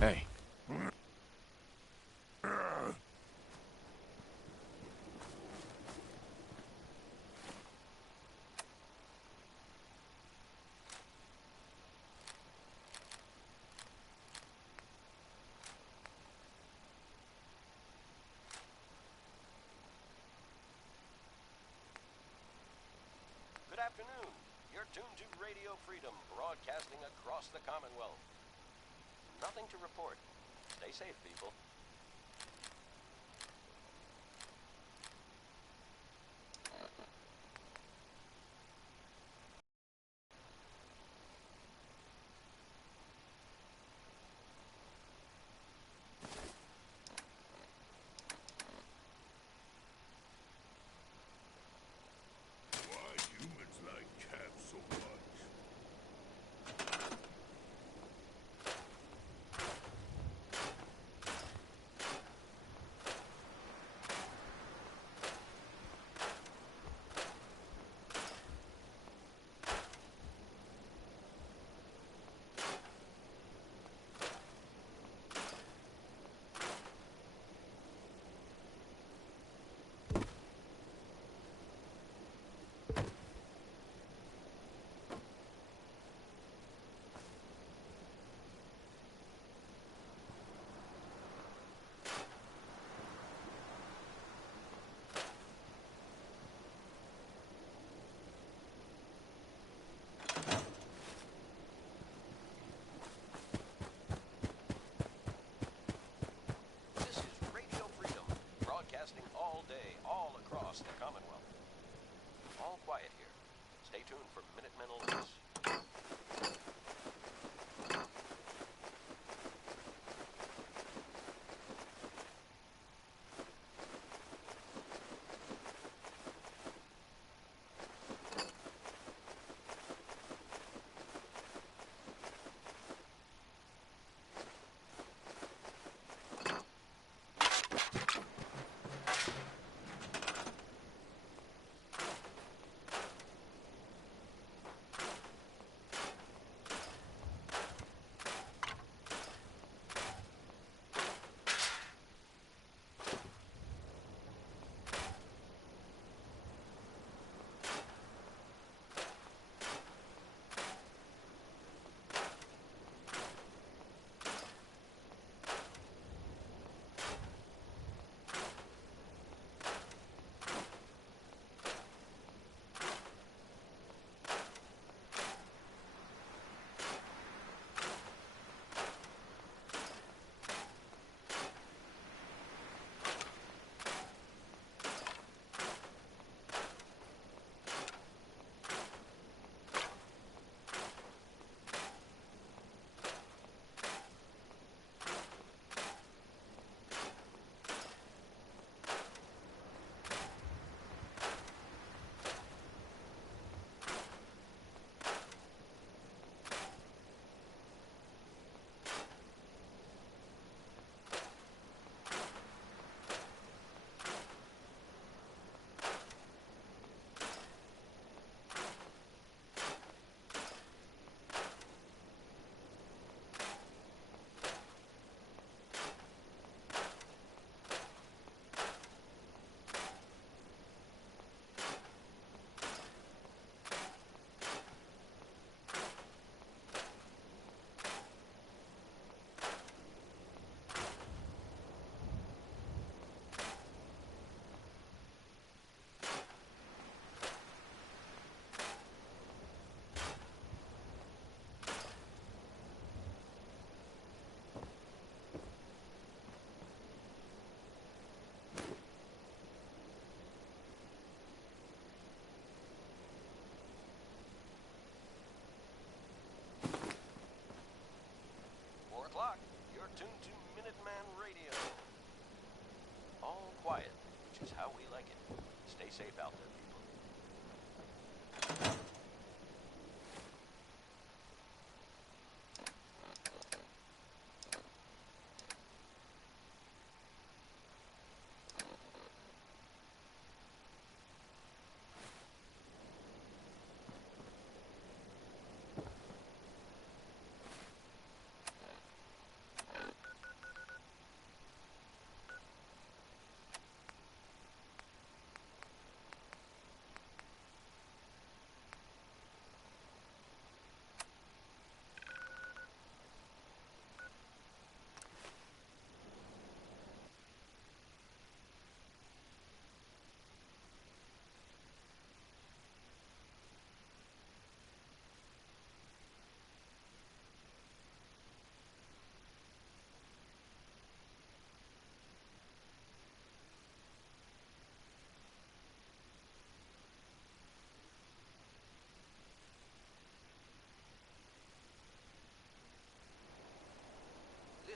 Hey. Good afternoon. You're tuned to Radio Freedom, broadcasting across the Commonwealth. Nothing to report. Stay safe, people. Why humans like cats so much? This is Radio Freedom, broadcasting all day, all across the Commonwealth. All quiet here. Stay tuned for Minutemen alerts. You're tuned to Minuteman Radio. All quiet, which is how we like it. Stay safe out there, people.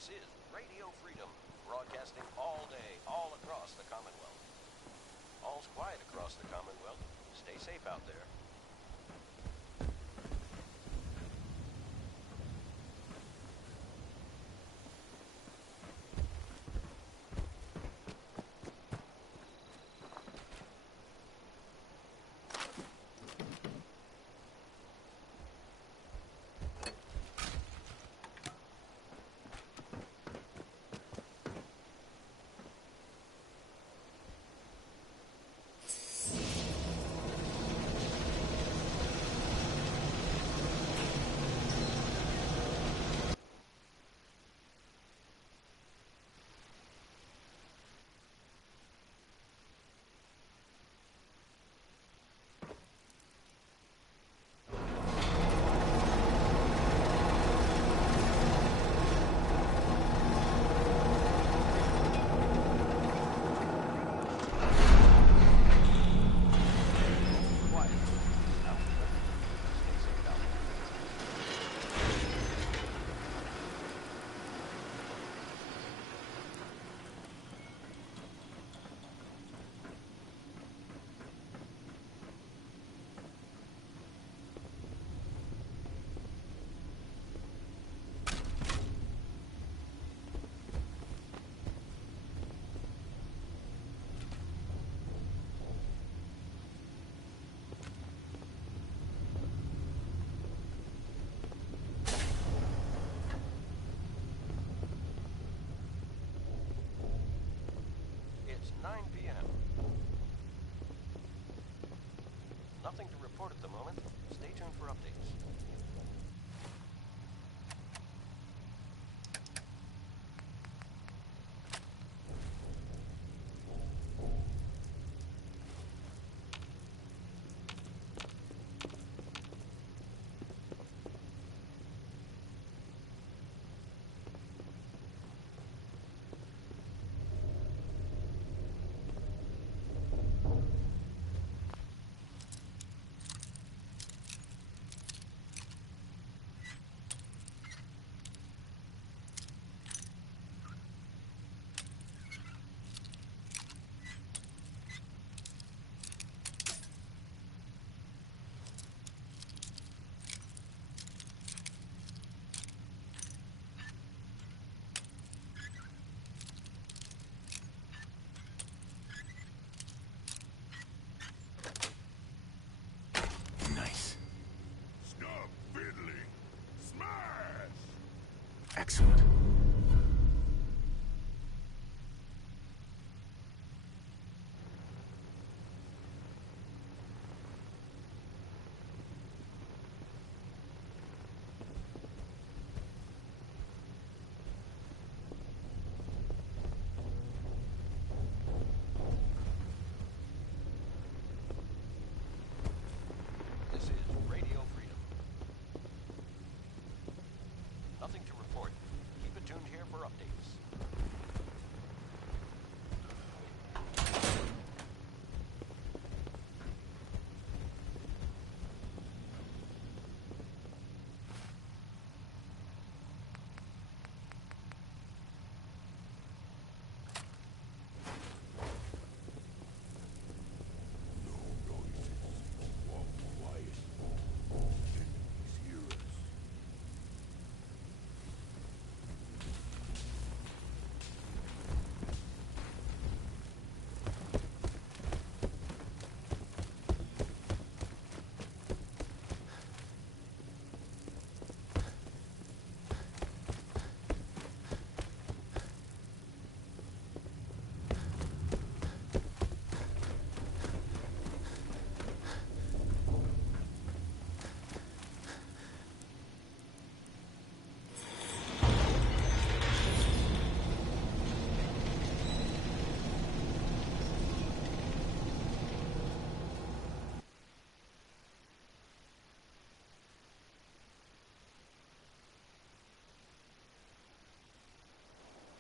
This is Radio Freedom, broadcasting all day, all across the Commonwealth. All's quiet across the Commonwealth. Stay safe out there. It's 9 p.m. Nothing to report at the moment. Stay tuned for updates. Nice. Stop fiddling. Smash! Excellent. This is Radio Freedom. Nothing to report. Keep it tuned here for updates. No noises. Walk quiet. Enemies hear us.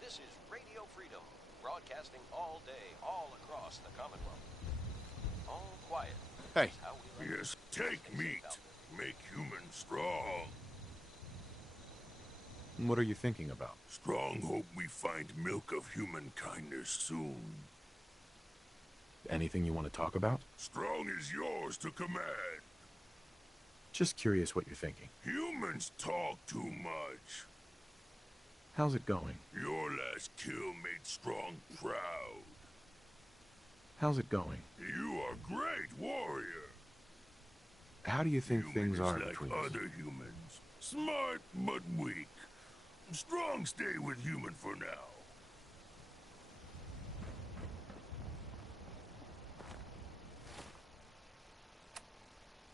This is Radio Freedom, broadcasting all day, all across the Commonwealth. All quiet. Hey. That's how we like Yes, it. take Stay safe meat. out there. Make humans strong. What are you thinking about? Strong hope we find milk of human kindness soon. Anything you want to talk about? Strong is yours to command. Just curious what you're thinking. Humans talk too much. How's it going? Your last kill made Strong proud. How's it going? You are a great warrior. How do you think Human things is are like between us? other humans. Smart, but weak. Strong stay with human for now.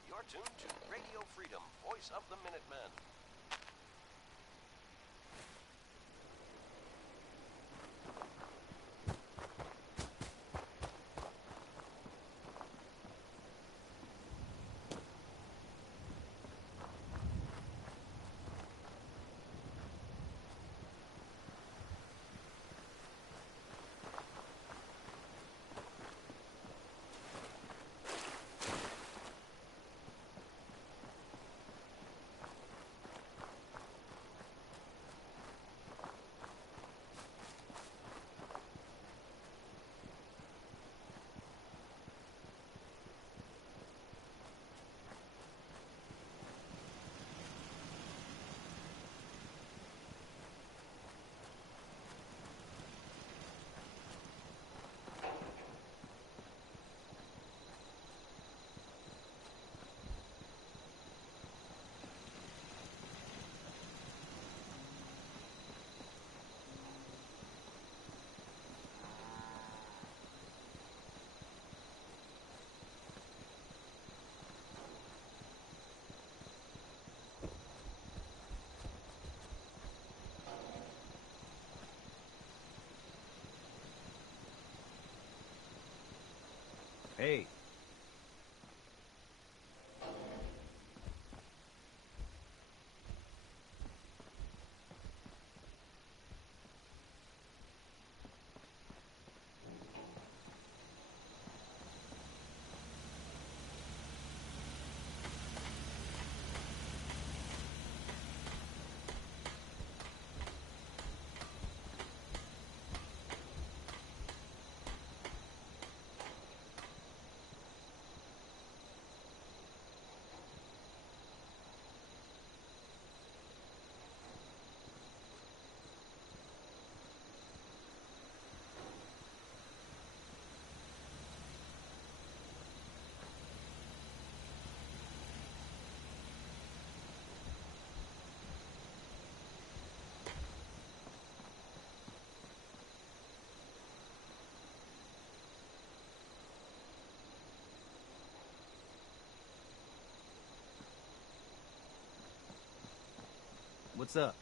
You're tuned to Radio Freedom, voice of the Minutemen. Hey. What's up?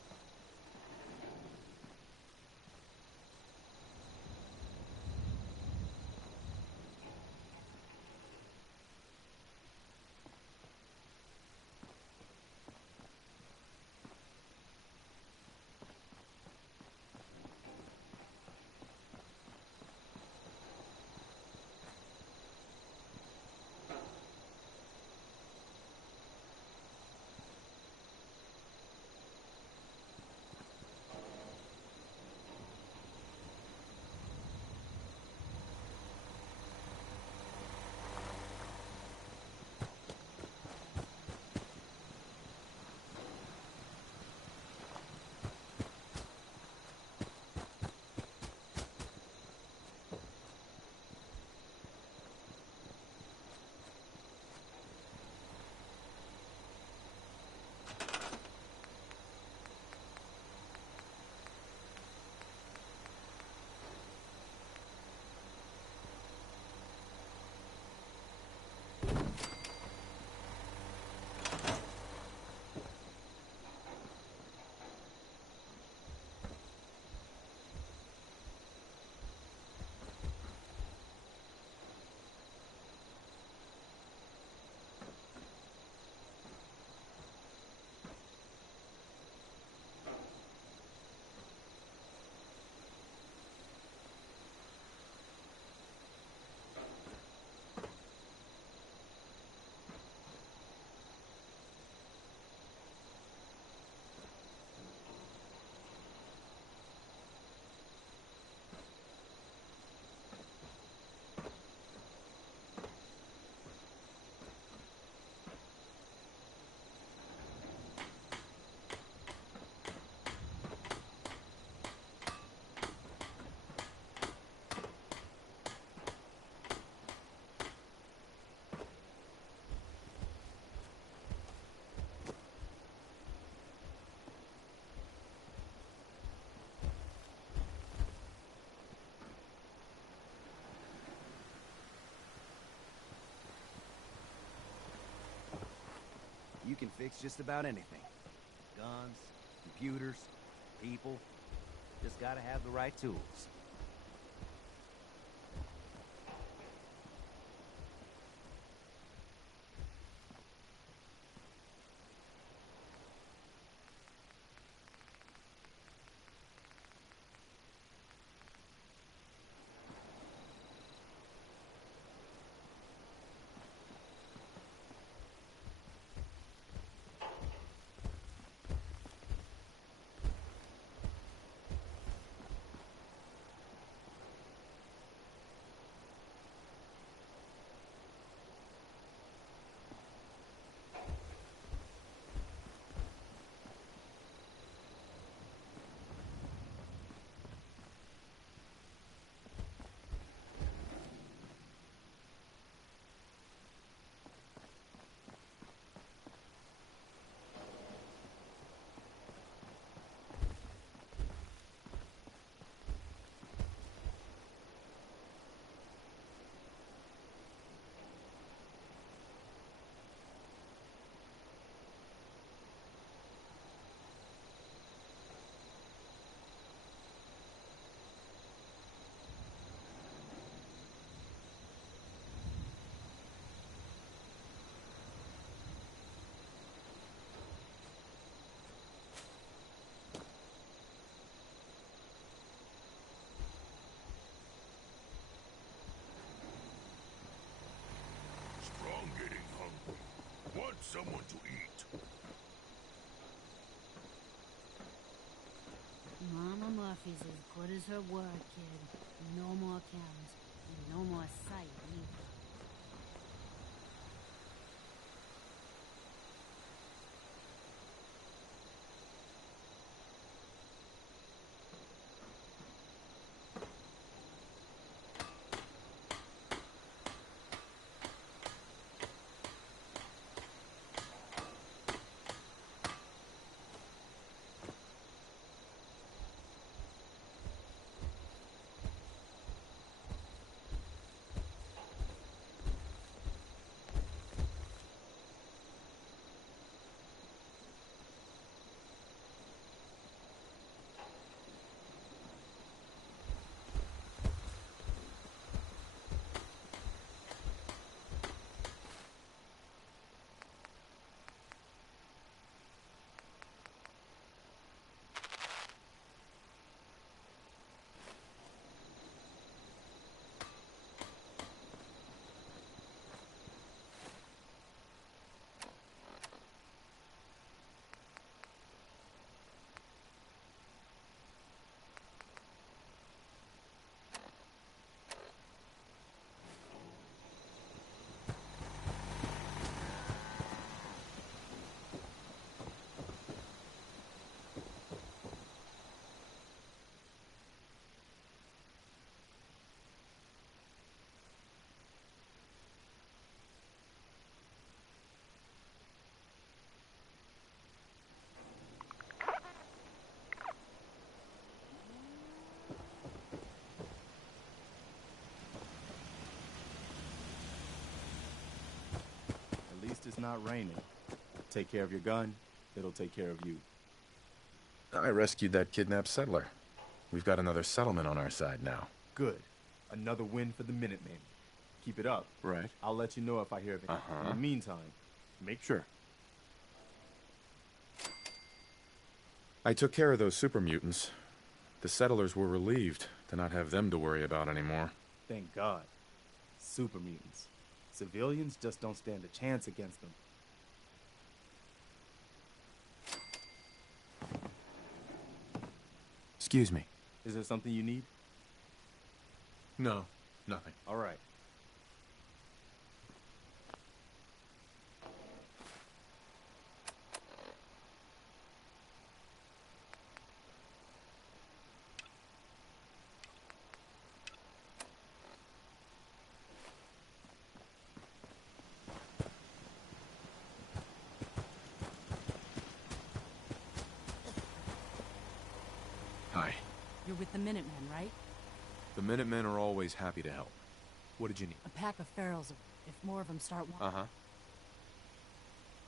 can fix just about anything. Guns, computers, people. Just gotta have the right tools. Strong getting hungry. Want someone to eat. Mama Murphy's as good as her word, kid. No more Karens. And no more sight either. At least it's not raining. Take care of your gun, it'll take care of you. I rescued that kidnapped settler. We've got another settlement on our side now. Good. Another win for the Minutemen. Keep it up. Right. I'll let you know if I hear of it. Uh-huh. In the meantime, make sure. I took care of those super mutants. The settlers were relieved to not have them to worry about anymore. Thank God. Super mutants. Civilians just don't stand a chance against them. Excuse me. Is there something you need? No, nothing. All right. Hi. You're with the Minutemen, right? The Minutemen are always happy to help. What did you need? A pack of ferals if more of them start Uh-huh.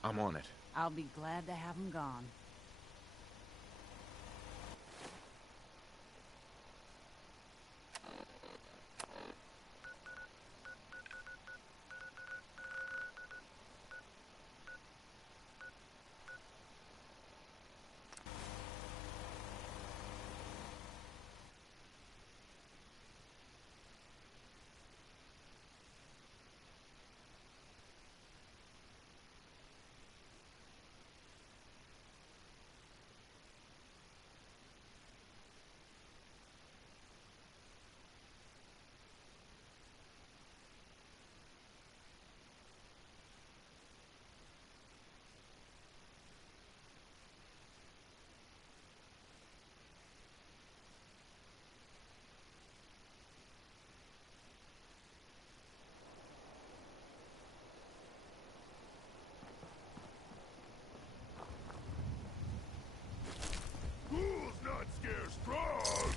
I'm on it. I'll be glad to have him gone. Who's not scared strong?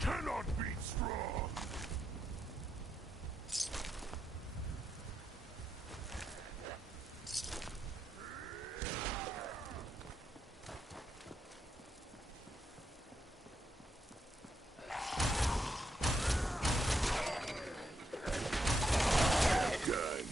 Cannot beat strong. Done.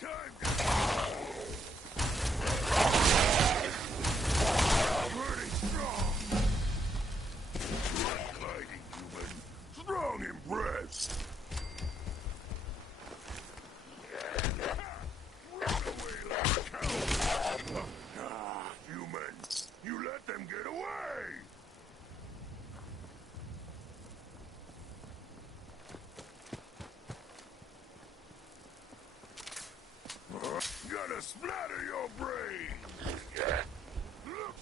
Time to pretty strong. Good fighting, human. Strong in breath. Run away like a coward. Human, you let them get away. Gonna splatter your brain. Look.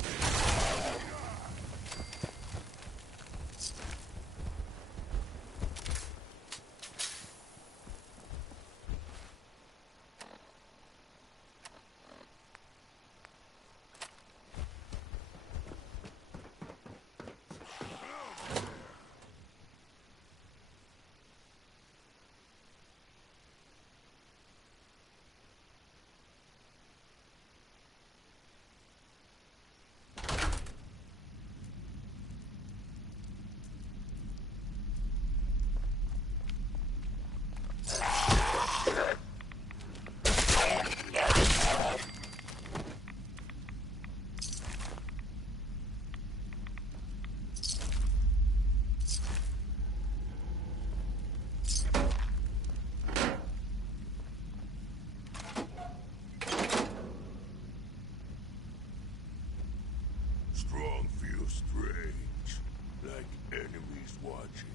Strong feels strange, like enemies watching.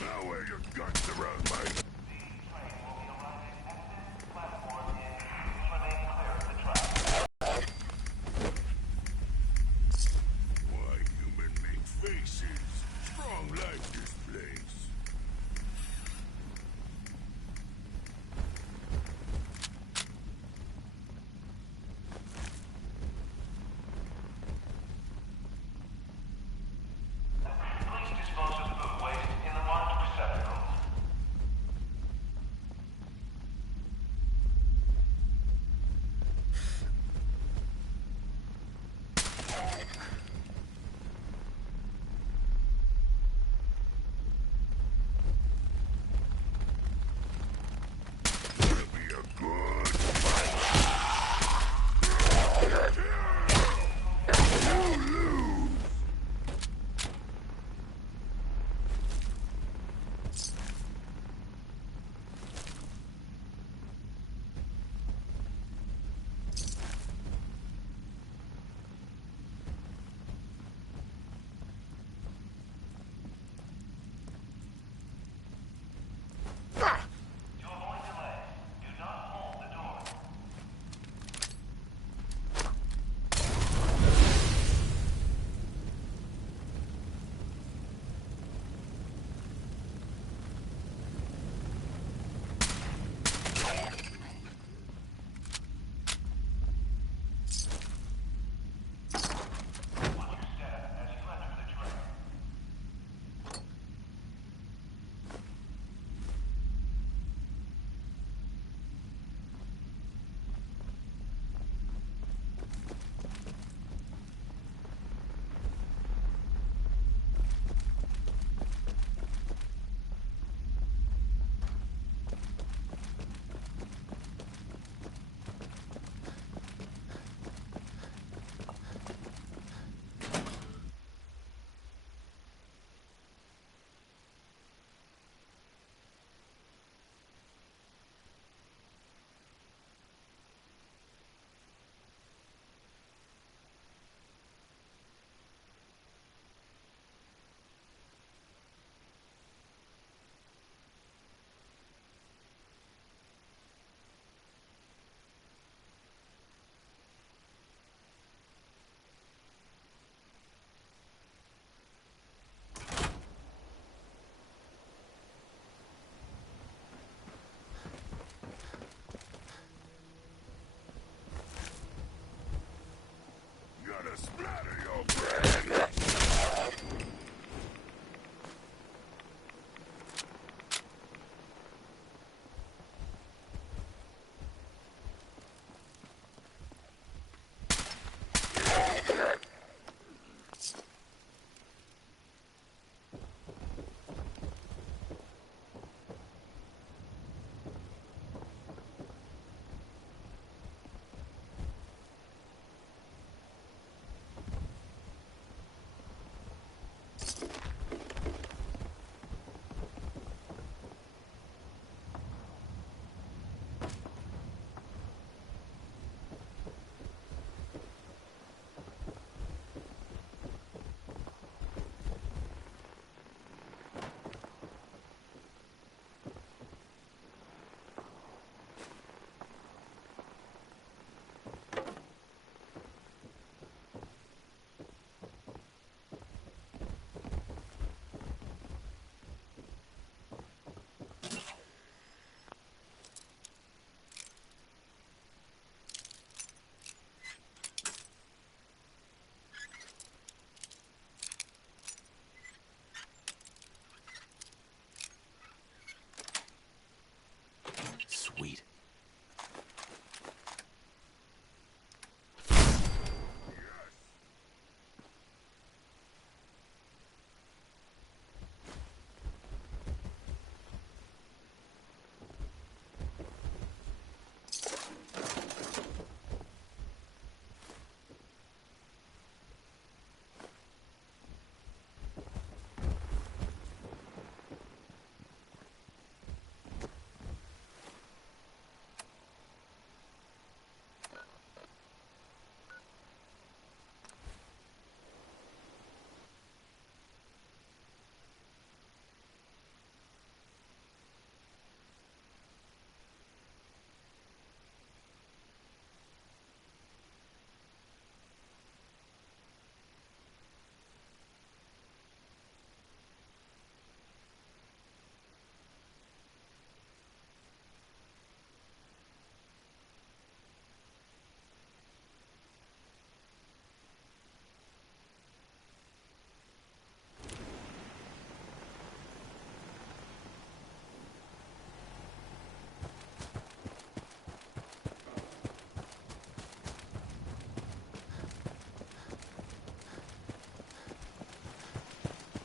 Now wear your guts around my... Why human make faces? Strong like this place. Please dispose gonna splatter your friend! Sweet.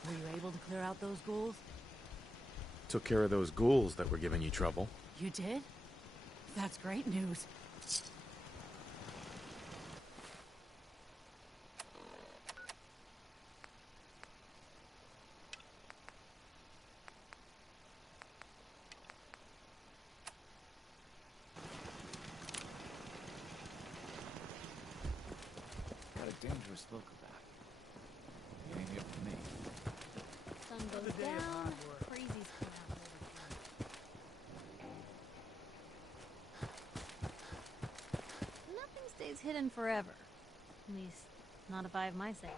Were you able to clear out those ghouls? Took care of those ghouls that were giving you trouble. You did? That's great news. Got a dangerous look about it. It ain't here for me. Sun goes down, crazies come out. Nothing stays hidden forever. At least, not if I have my say.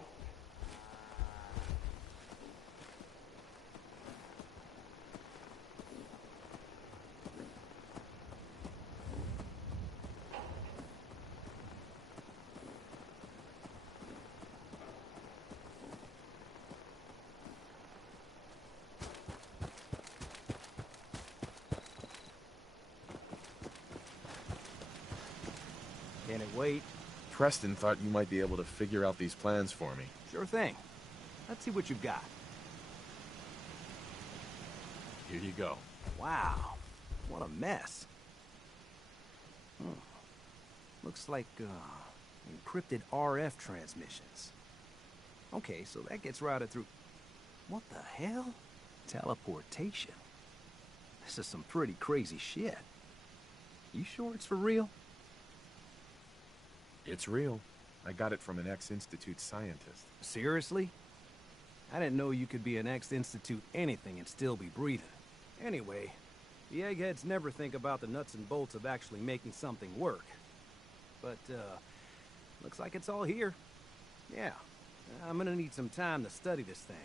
Can it wait? Preston thought you might be able to figure out these plans for me. Sure thing. Let's see what you got. Here you go. Wow, what a mess. Looks like, encrypted RF transmissions. Okay, so that gets routed through... What the hell? Teleportation. This is some pretty crazy shit. You sure it's for real? It's real. I got it from an ex-Institute scientist. Seriously? I didn't know you could be an ex-Institute anything and still be breathing. Anyway, the eggheads never think about the nuts and bolts of actually making something work. But, looks like it's all here. Yeah, I'm gonna need some time to study this thing.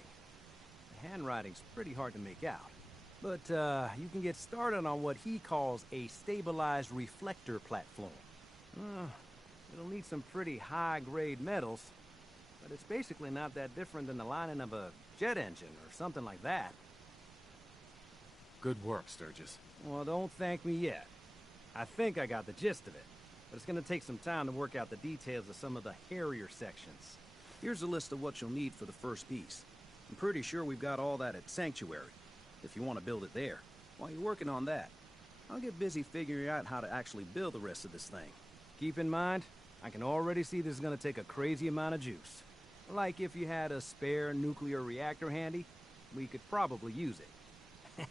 The handwriting's pretty hard to make out. But, you can get started on what he calls a stabilized reflector platform. It'll need some pretty high-grade metals, but it's basically not that different than the lining of a jet engine or something like that. Good work, Sturgis. Well, don't thank me yet. I think I got the gist of it, but it's gonna take some time to work out the details of some of the hairier sections. Here's a list of what you'll need for the first piece. I'm pretty sure we've got all that at Sanctuary, if you want to build it there. While you're working on that, I'll get busy figuring out how to actually build the rest of this thing. Keep in mind, I can already see this is gonna take a crazy amount of juice. Like if you had a spare nuclear reactor handy, we could probably use it.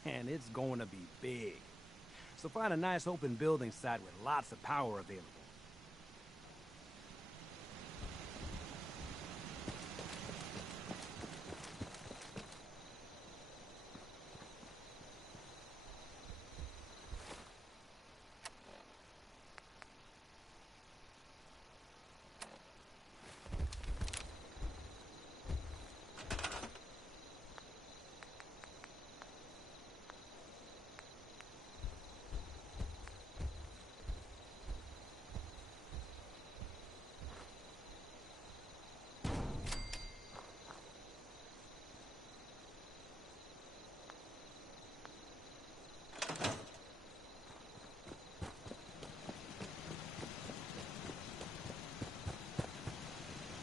And it's going to be big. So find a nice open building site with lots of power available.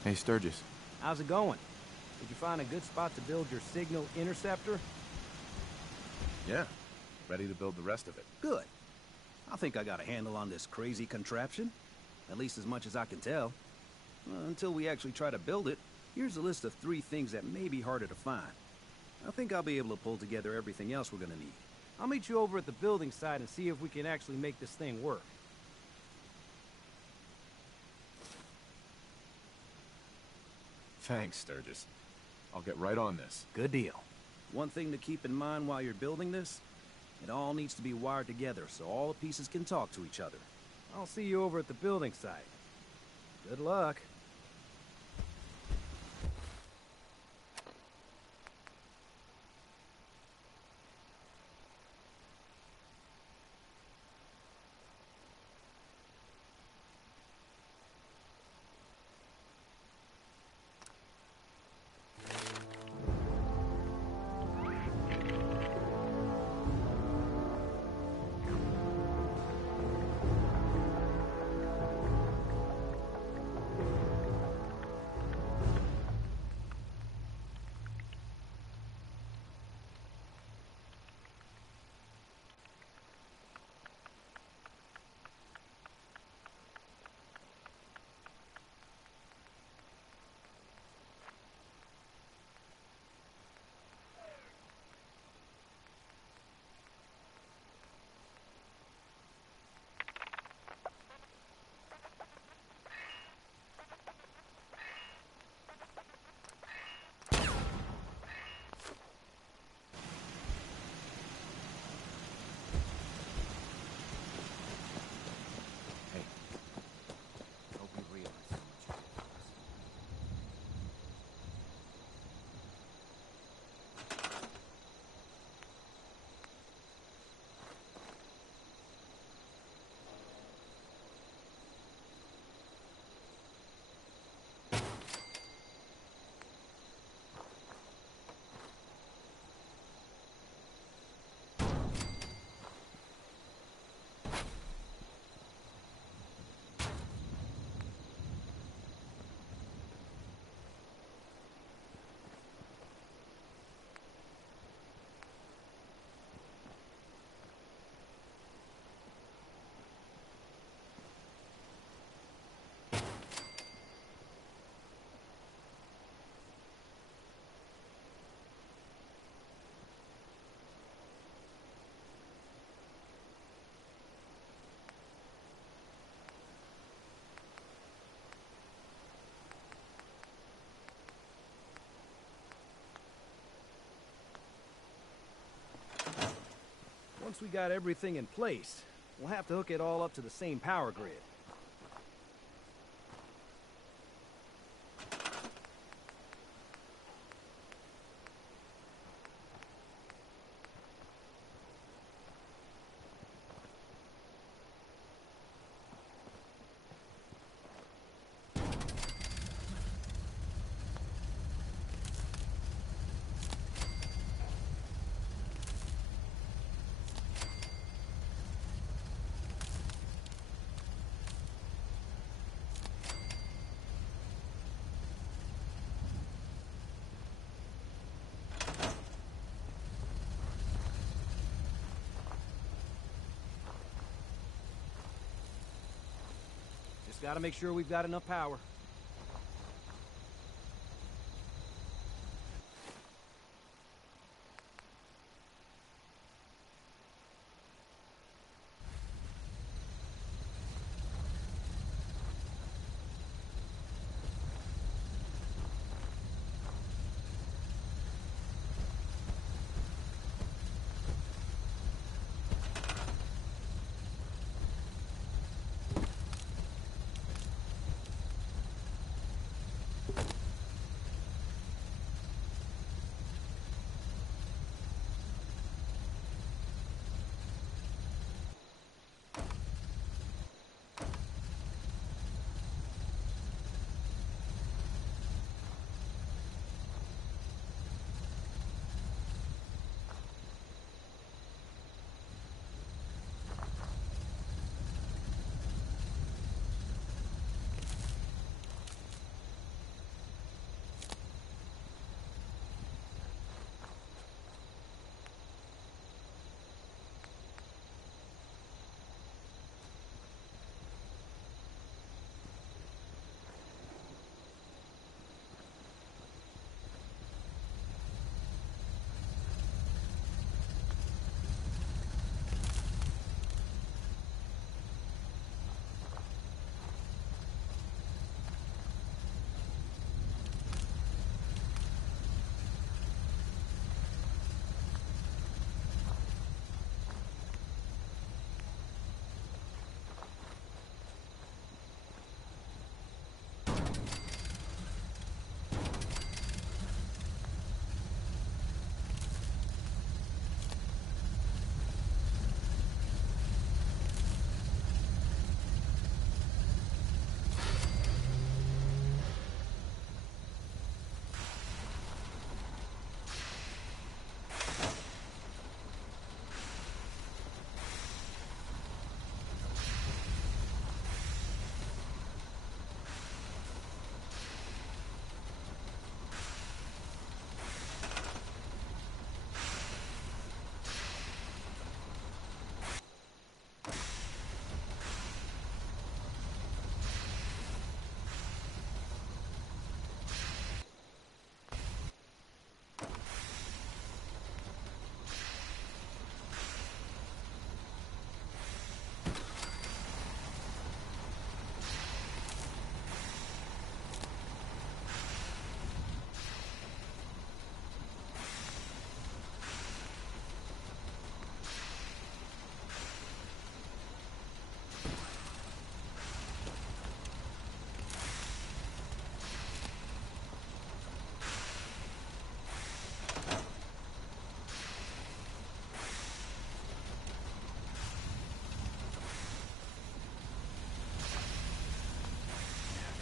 Hey, Sturgis. How's it going? Did you find a good spot to build your signal interceptor? Yeah, ready to build the rest of it. Good. I think I got a handle on this crazy contraption. At least as much as I can tell. Until we actually try to build it, here's a list of 3 things that may be harder to find. I think I'll be able to pull together everything else we're gonna need. I'll meet you over at the building site and see if we can actually make this thing work. Thanks, Sturgis. I'll get right on this. Good deal. One thing to keep in mind while you're building this, it all needs to be wired together so all the pieces can talk to each other. I'll see you over at the building site. Good luck. Hope you realize how much it is. Once we got everything in place, we'll have to hook it all up to the same power grid. Just gotta make sure we've got enough power.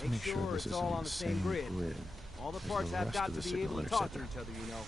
Make sure this it's is all an on the same insane grid. All the as parts the have rest got of to the be able to simulator talk to setup. each other, you know.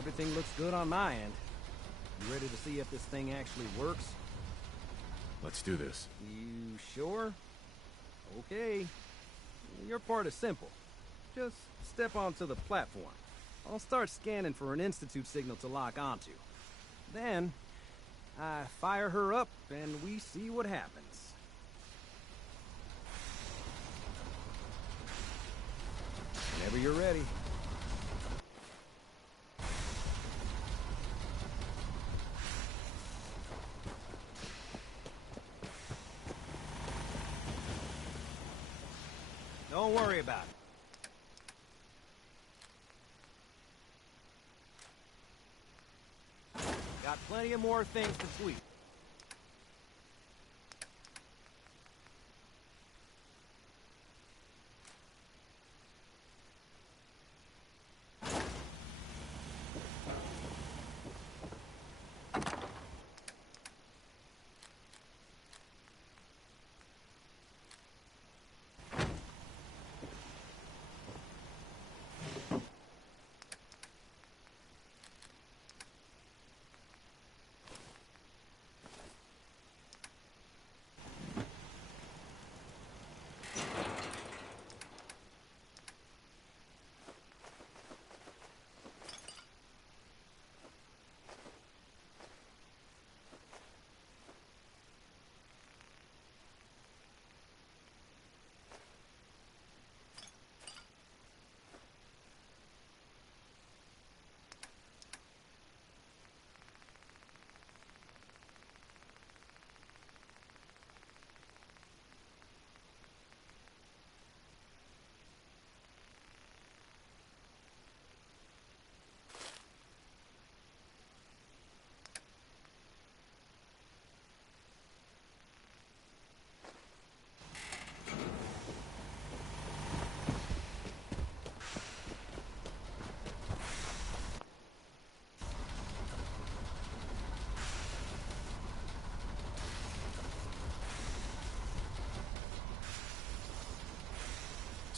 Everything looks good on my end. You ready to see if this thing actually works? Let's do this. You sure? Okay. Your part is simple. Just step onto the platform. I'll start scanning for an Institute signal to lock onto. Then, I fire her up and we see what happens. Whenever you're ready. Don't worry about it. Got plenty of more things to tweak.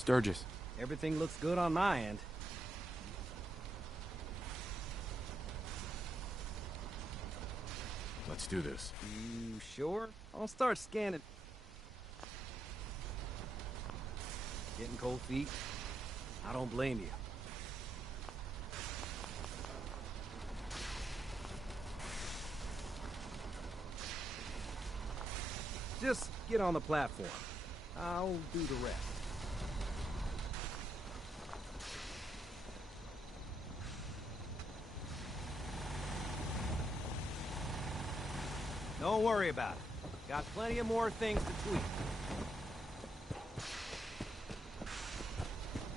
Sturgis. Everything looks good on my end. Let's do this. You sure? I'll start scanning. Getting cold feet? I don't blame you. Just get on the platform. I'll do the rest. Don't worry about it. Got plenty of more things to tweak.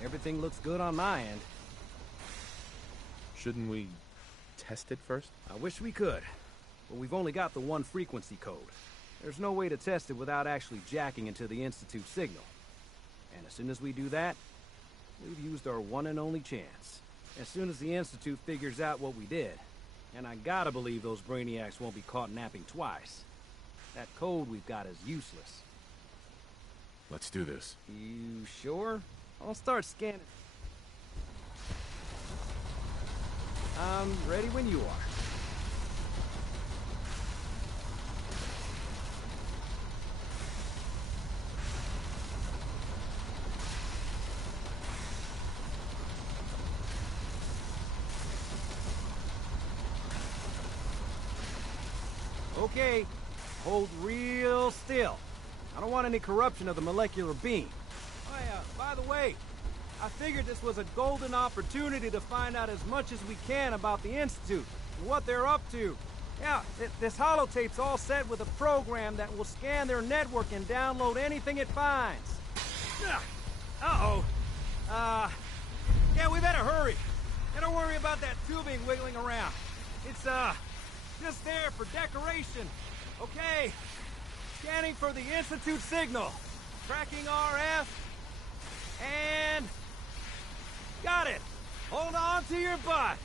Everything looks good on my end. Shouldn't we test it first? I wish we could, but we've only got the one frequency code. There's no way to test it without actually jacking into the Institute signal. And as soon as we do that, we've used our one and only chance. As soon as the Institute figures out what we did, and I gotta believe those brainiacs won't be caught napping twice, that code we've got is useless. Let's do this. You sure? I'll start scanning. I'm ready when you are. Okay, hold real still. I don't want any corruption of the molecular beam. Oh yeah, by the way, I figured this was a golden opportunity to find out as much as we can about the Institute and what they're up to. Yeah, this holotape's all set with a program that will scan their network and download anything it finds. Uh-oh. Yeah, we better hurry. And don't worry about that tubing wiggling around. It's, just there for decoration. Okay. Scanning for the Institute signal. Tracking RF. And... got it. Hold on to your butt.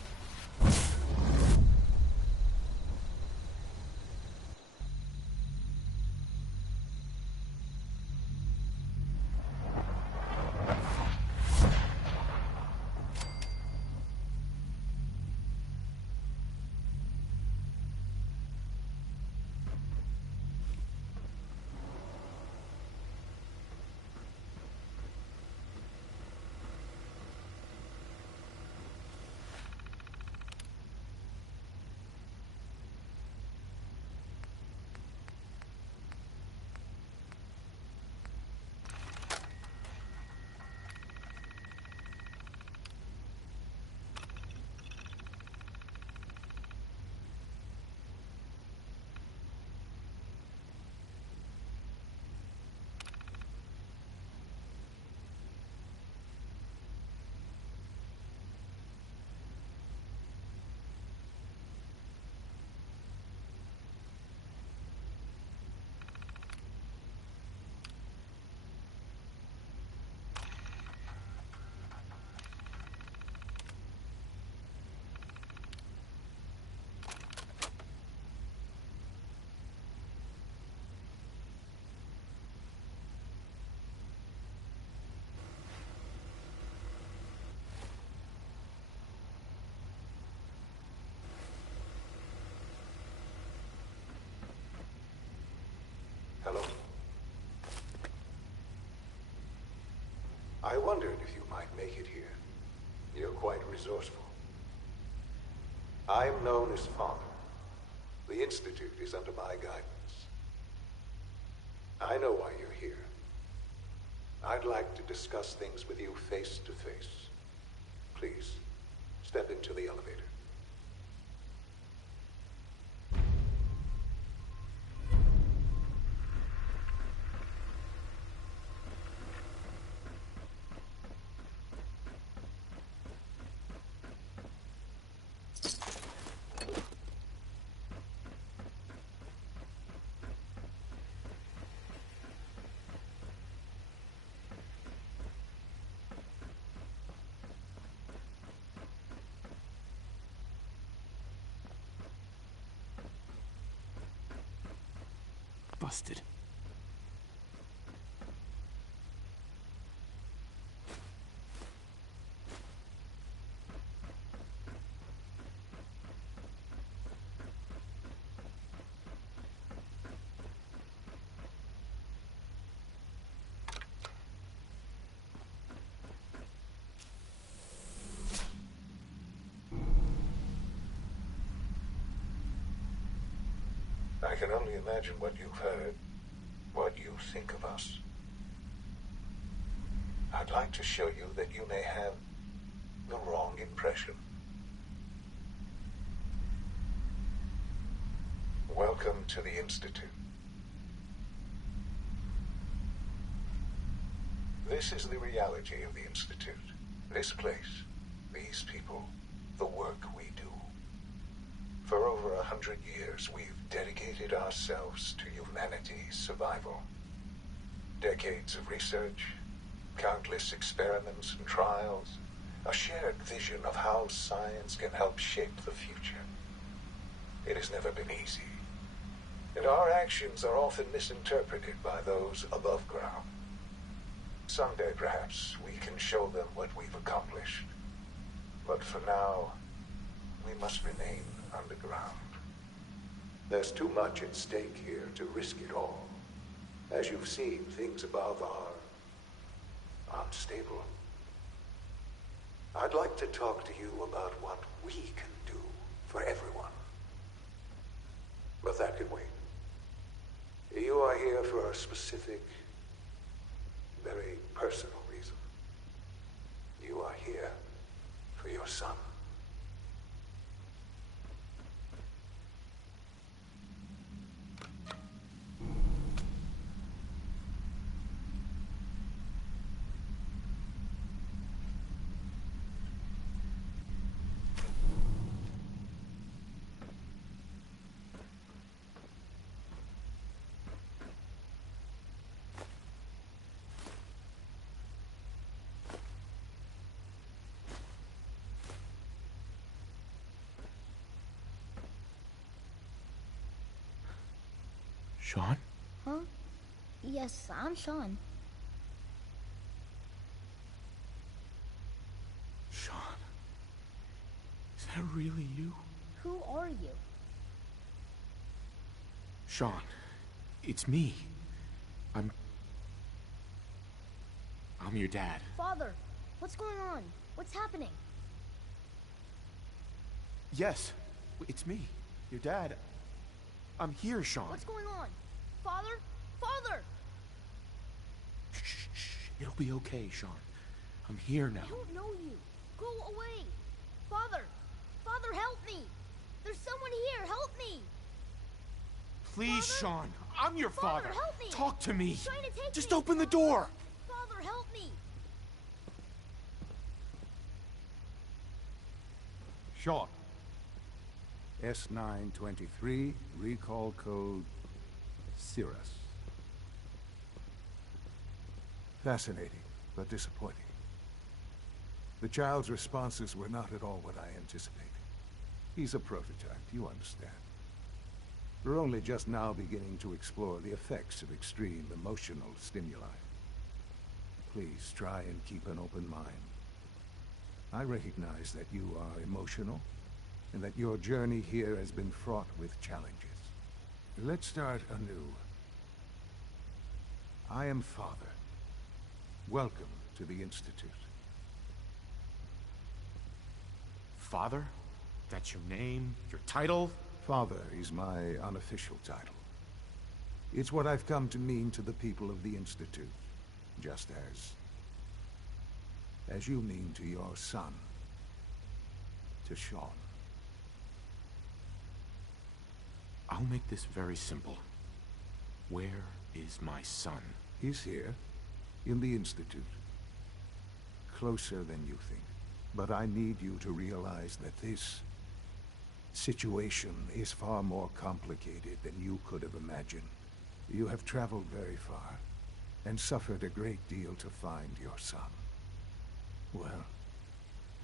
I wondered if you might make it here. You're quite resourceful. I'm known as Father. The Institute is under my guidance. I know why you're here. I'd like to discuss things with you face to face. Please, step into the elevator. Busted. I can only imagine what you've heard, what you think of us. I'd like to show you that you may have the wrong impression. Welcome to the Institute. This is the reality of the Institute. This place, these people, the work we do. For over 100 years, we've dedicated ourselves to humanity's survival. Decades of research, countless experiments and trials, a shared vision of how science can help shape the future. It has never been easy, and our actions are often misinterpreted by those above ground. Someday, perhaps, we can show them what we've accomplished. But for now, we must remain underground. There's too much at stake here to risk it all. As you've seen, things above are unstable. I'd like to talk to you about what we can do for everyone. But that can wait. You are here for a specific, very personal reason. You are here for your son. Sean? Huh? Yes, I'm Sean. Sean? Is that really you? Who are you? Sean, it's me. I'm your dad. Father, what's going on? What's happening? Yes, it's me, your dad. I'm here, Sean. What's going on? Father? Father! Shh. It'll be okay, Sean. I'm here now. I don't know you. Go away. Father! Father, help me! There's someone here. Help me! Please, Father? Sean. I'm your father. Help me! Talk to me. He's trying to take Just me. open the door. Father, help me! Sean. S923, recall code Cirrus. Fascinating, but disappointing. The child's responses were not at all what I anticipated. He's a prototype, you understand. We're only just now beginning to explore the effects of extreme emotional stimuli. Please try and keep an open mind. I recognize that you are emotional, and that your journey here has been fraught with challenges. Let's start anew. I am Father. Welcome to the Institute. Father? That's your name? Your title? Father is my unofficial title. It's what I've come to mean to the people of the Institute, just as you mean to your son, to Sean. I'll make this very simple. Where is my son? He's here, in the Institute. Closer than you think. But I need you to realize that this situation is far more complicated than you could have imagined. You have traveled very far, and suffered a great deal to find your son. Well,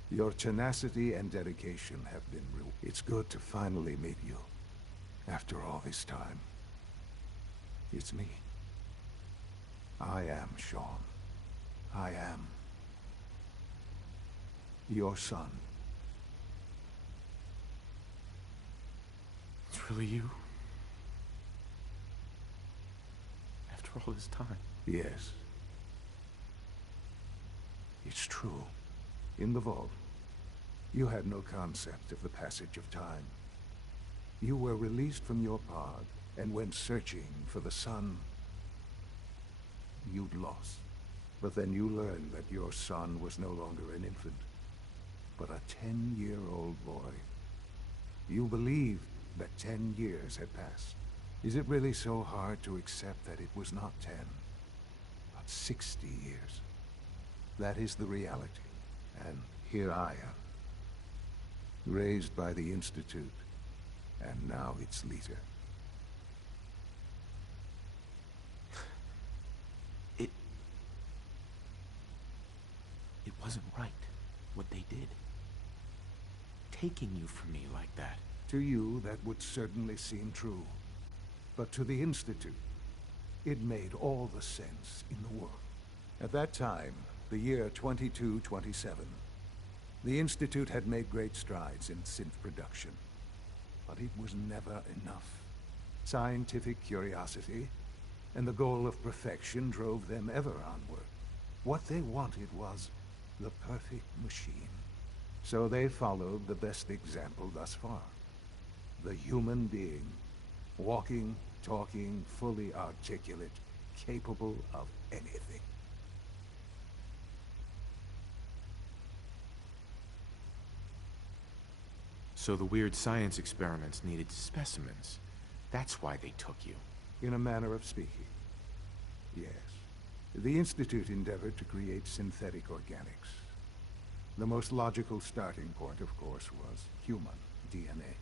your tenacity and dedication have been real. It's good to finally meet you, after all this time. It's me. I am Sean. I am your son. It's really you? After all this time? Yes. It's true. In the vault, you had no concept of the passage of time. You were released from your pod and went searching for the son you'd lost. But then you learned that your son was no longer an infant, but a 10-year-old boy. You believed that 10 years had passed. Is it really so hard to accept that it was not 10, but 60 years? That is the reality. And here I am, raised by the Institute, and now its leader. It wasn't right, what they did. Taking you from me like that. To you, that would certainly seem true. But to the Institute, it made all the sense in the world. At that time, the year 2227, the Institute had made great strides in synth production. But it was never enough. Scientific curiosity and the goal of perfection drove them ever onward. What they wanted was the perfect machine. So they followed the best example thus far. The human being. Walking, talking, fully articulate, capable of anything. So the weird science experiments needed specimens. That's why they took you. In a manner of speaking. Yes. The Institute endeavored to create synthetic organics. The most logical starting point, of course, was human DNA.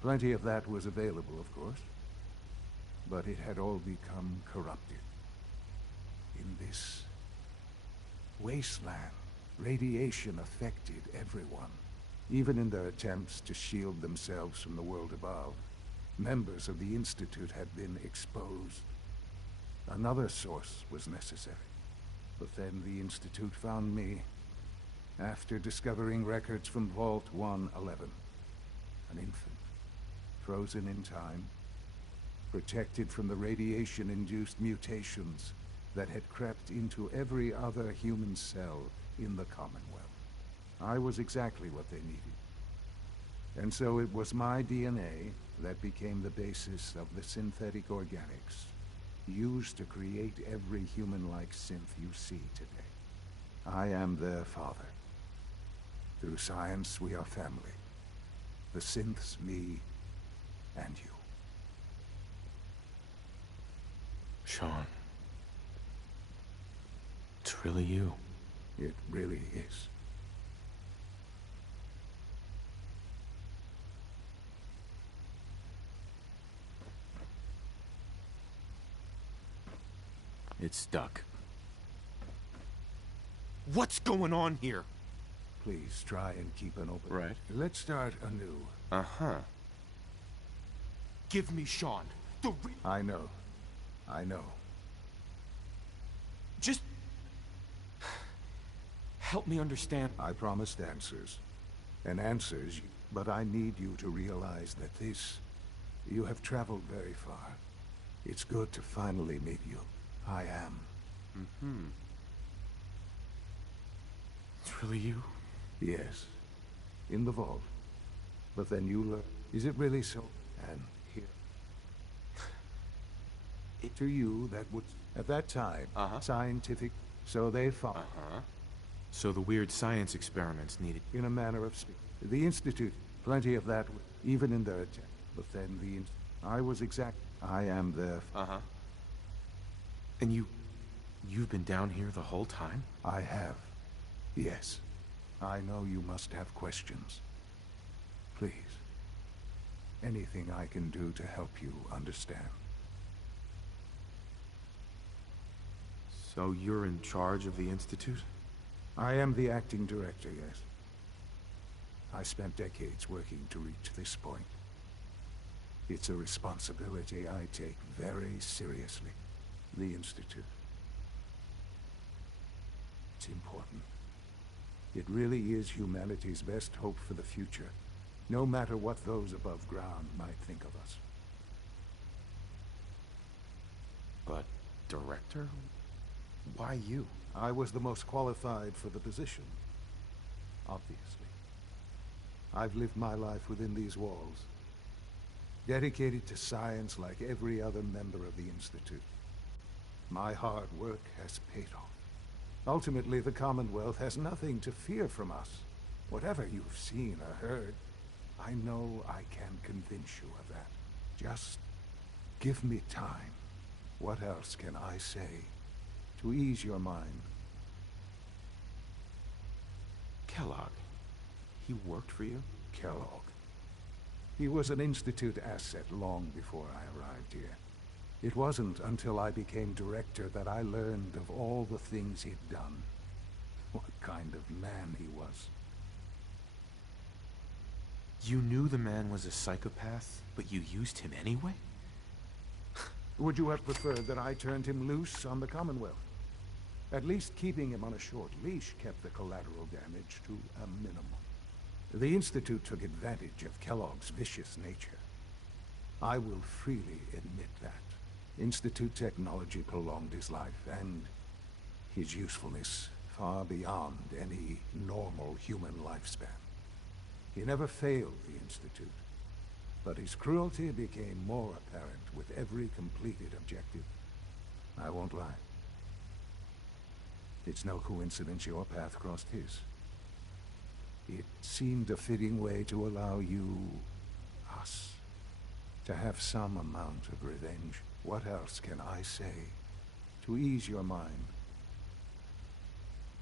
Plenty of that was available, of course. But it had all become corrupted. In this wasteland, radiation affected everyone. Even in their attempts to shield themselves from the world above, members of the Institute had been exposed. Another source was necessary. But then the Institute found me after discovering records from Vault 111. An infant, frozen in time, protected from the radiation-induced mutations that had crept into every other human cell in the Commonwealth. I was exactly what they needed. And so it was my DNA that became the basis of the synthetic organics used to create every human-like synth you see today. I am their father. Through science, we are family. The synths, me, and you. Sean. It's really you. It really is. It's stuck. What's going on here? Please try and keep an open... Right. Let's start anew. Uh-huh. Give me Sean. I know. I know. Just... help me understand. I promised answers. And answers, but I need you to realize that this... You have traveled very far. It's good to finally meet you. I am. Mm-hmm. It's really you? Yes. In the vault. But then you learn. Is it really so? And here. To you, that would... At that time, scientific... So they found... So the weird science experiments needed... In a manner of speaking. The Institute, plenty of that, even in their attempt. But then I was exact... I am there... And you've been down here the whole time? I have. Yes. I know you must have questions. Please. Anything I can do to help you understand. So you're in charge of the Institute? I am the acting director, yes. I spent decades working to reach this point. It's a responsibility I take very seriously. The Institute. It's important. It really is humanity's best hope for the future, no matter what those above ground might think of us. But, Director? Why you? I was the most qualified for the position, obviously. I've lived my life within these walls, dedicated to science like every other member of the Institute. My hard work has paid off. Ultimately, the Commonwealth has nothing to fear from us. Whatever you've seen or heard, I know I can convince you of that. Just give me time. What else can I say to ease your mind? Kellogg. He worked for you? Kellogg. He was an Institute asset long before I arrived here. It wasn't until I became director that I learned of all the things he'd done. What kind of man he was. You knew the man was a psychopath, but you used him anyway? Would you have preferred that I turned him loose on the Commonwealth? At least keeping him on a short leash kept the collateral damage to a minimum. The Institute took advantage of Kellogg's vicious nature. I will freely admit that. Institute technology prolonged his life, and his usefulness far beyond any normal human lifespan. He never failed the Institute, but his cruelty became more apparent with every completed objective. I won't lie. It's no coincidence your path crossed his. It seemed a fitting way to allow you, us, to have some amount of revenge. What else can I say to ease your mind?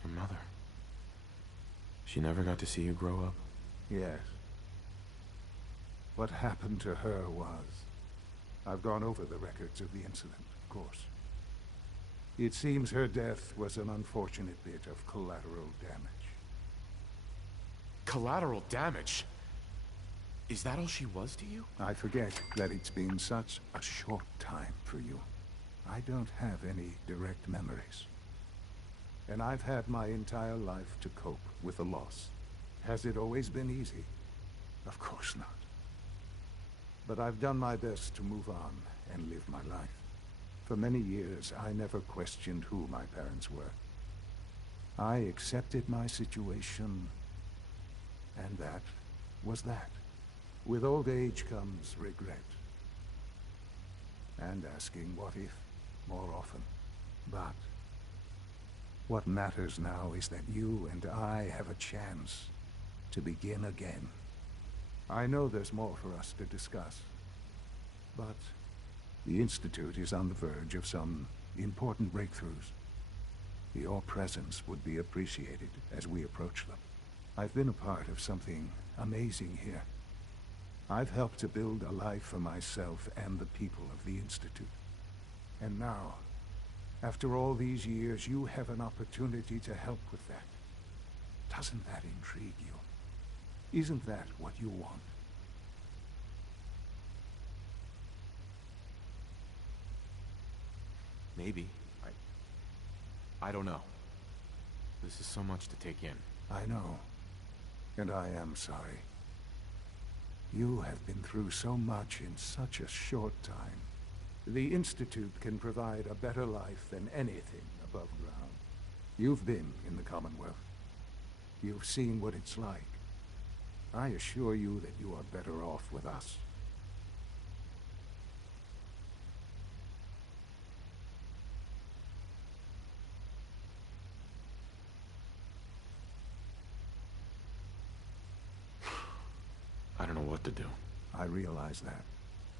Your mother. She never got to see you grow up? Yes. What happened to her was... I've gone over the records of the incident, of course. It seems her death was an unfortunate bit of collateral damage. Collateral damage? Is that all she was to you? I forget that it's been such a short time for you. I don't have any direct memories. And I've had my entire life to cope with the loss. Has it always been easy? Of course not. But I've done my best to move on and live my life. For many years, I never questioned who my parents were. I accepted my situation, and that was that. With old age comes regret. And asking what if more often. But what matters now is that you and I have a chance to begin again. I know there's more for us to discuss, but the Institute is on the verge of some important breakthroughs. Your presence would be appreciated as we approach them. I've been a part of something amazing here. I've helped to build a life for myself and the people of the Institute. And now, after all these years, you have an opportunity to help with that. Doesn't that intrigue you? Isn't that what you want? Maybe. I don't know. This is so much to take in. I know. And I am sorry. You have been through so much in such a short time. The Institute can provide a better life than anything above ground. You've been in the Commonwealth. You've seen what it's like. I assure you that you are better off with us. I don't know what to do. I realize that.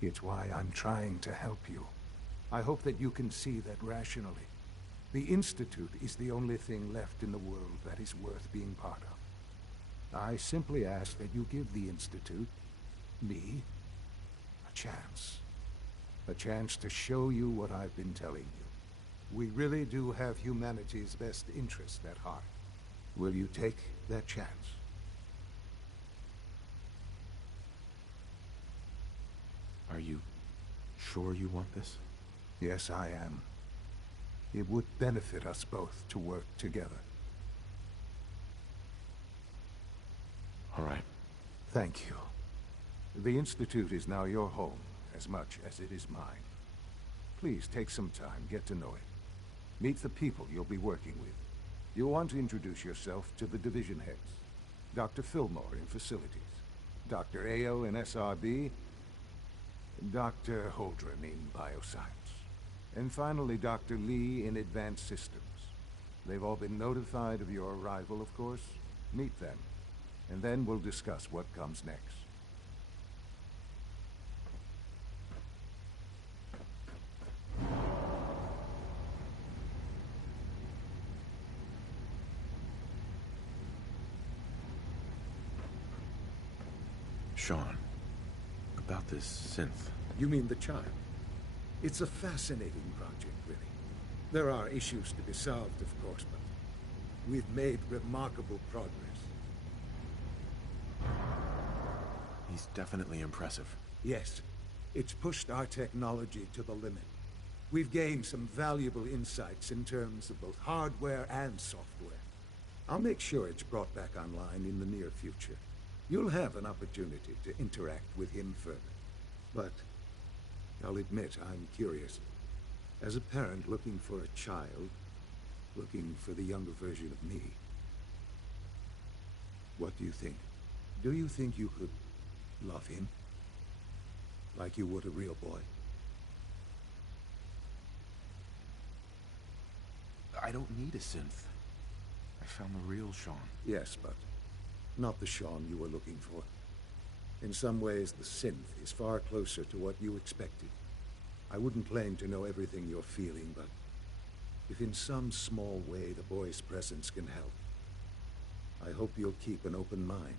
It's why I'm trying to help you. I hope that you can see that rationally. The Institute is the only thing left in the world that is worth being part of. I simply ask that you give the Institute, me, a chance. A chance to show you what I've been telling you. We really do have humanity's best interest at heart. Will you take that chance? Are you sure you want this? Yes, I am. It would benefit us both to work together. All right. Thank you. The Institute is now your home, as much as it is mine. Please take some time, get to know it. Meet the people you'll be working with. You'll want to introduce yourself to the division heads. Dr. Fillmore in Facilities, Dr. Ayo in SRB, Dr. Holdren in Bioscience. And finally, Dr. Lee in Advanced Systems. They've all been notified of your arrival, of course. Meet them, and then we'll discuss what comes next. Sean, about this synth. You mean the child? It's a fascinating project, really. There are issues to be solved, of course, but we've made remarkable progress. He's definitely impressive. Yes, it's pushed our technology to the limit. We've gained some valuable insights in terms of both hardware and software. I'll make sure it's brought back online in the near future. You'll have an opportunity to interact with him further. But I'll admit I'm curious. As a parent looking for a child, looking for the younger version of me, what do you think? Do you think you could love him? Like you would a real boy? I don't need a synth. I found the real Sean. Yes, but not the Sean you were looking for. In some ways, the synth is far closer to what you expected. I wouldn't claim to know everything you're feeling, but if in some small way the boy's presence can help, I hope you'll keep an open mind.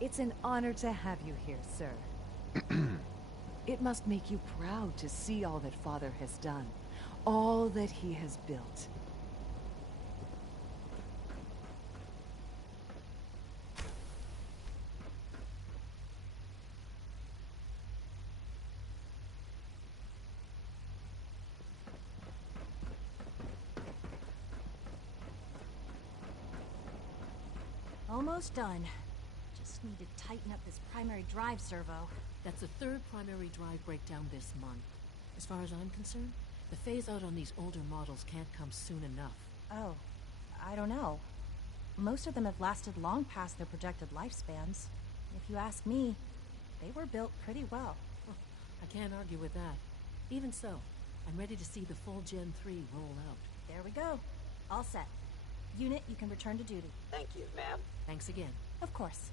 It's an honor to have you here, sir. It must make you proud to see all that Father has done, all that he has built. Almost done. Just need to tighten up this primary drive servo. That's the third primary drive breakdown this month. As far as I'm concerned, the phase-out on these older models can't come soon enough. Oh, I don't know. Most of them have lasted long past their projected lifespans. If you ask me, they were built pretty well. I can't argue with that. Even so, I'm ready to see the full Gen 3 roll out. There we go. All set. Unit, you can return to duty. Thank you, ma'am. Thanks again. Of course.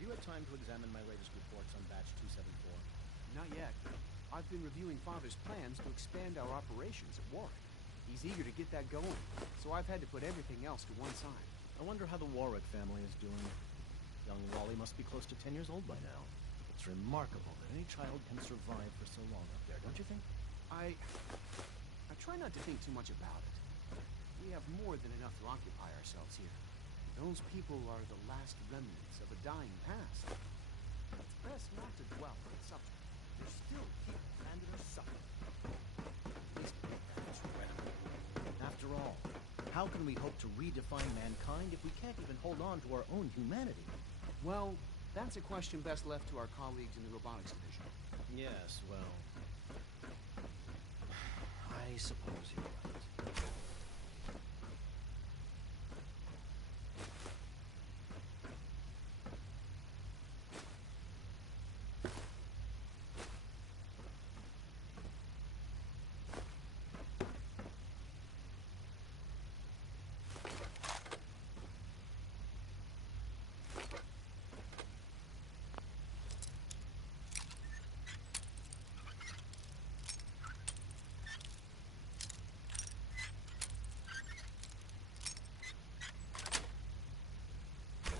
Have you had time to examine my latest reports on Batch 274? Not yet. I've been reviewing Father's plans to expand our operations at Warwick. He's eager to get that going, so I've had to put everything else to one side. I wonder how the Warwick family is doing. Young Wally must be close to 10 years old by now. It's remarkable that any child can survive for so long up there, don't you think? I try not to think too much about it. We have more than enough to occupy ourselves here. Those people are the last remnants of a dying past. It's best not to dwell on the subject. They're still here, and they're suffering. At least that's incredible. After all, how can we hope to redefine mankind if we can't even hold on to our own humanity? Well, that's a question best left to our colleagues in the robotics division. Yes, well, I suppose you're right.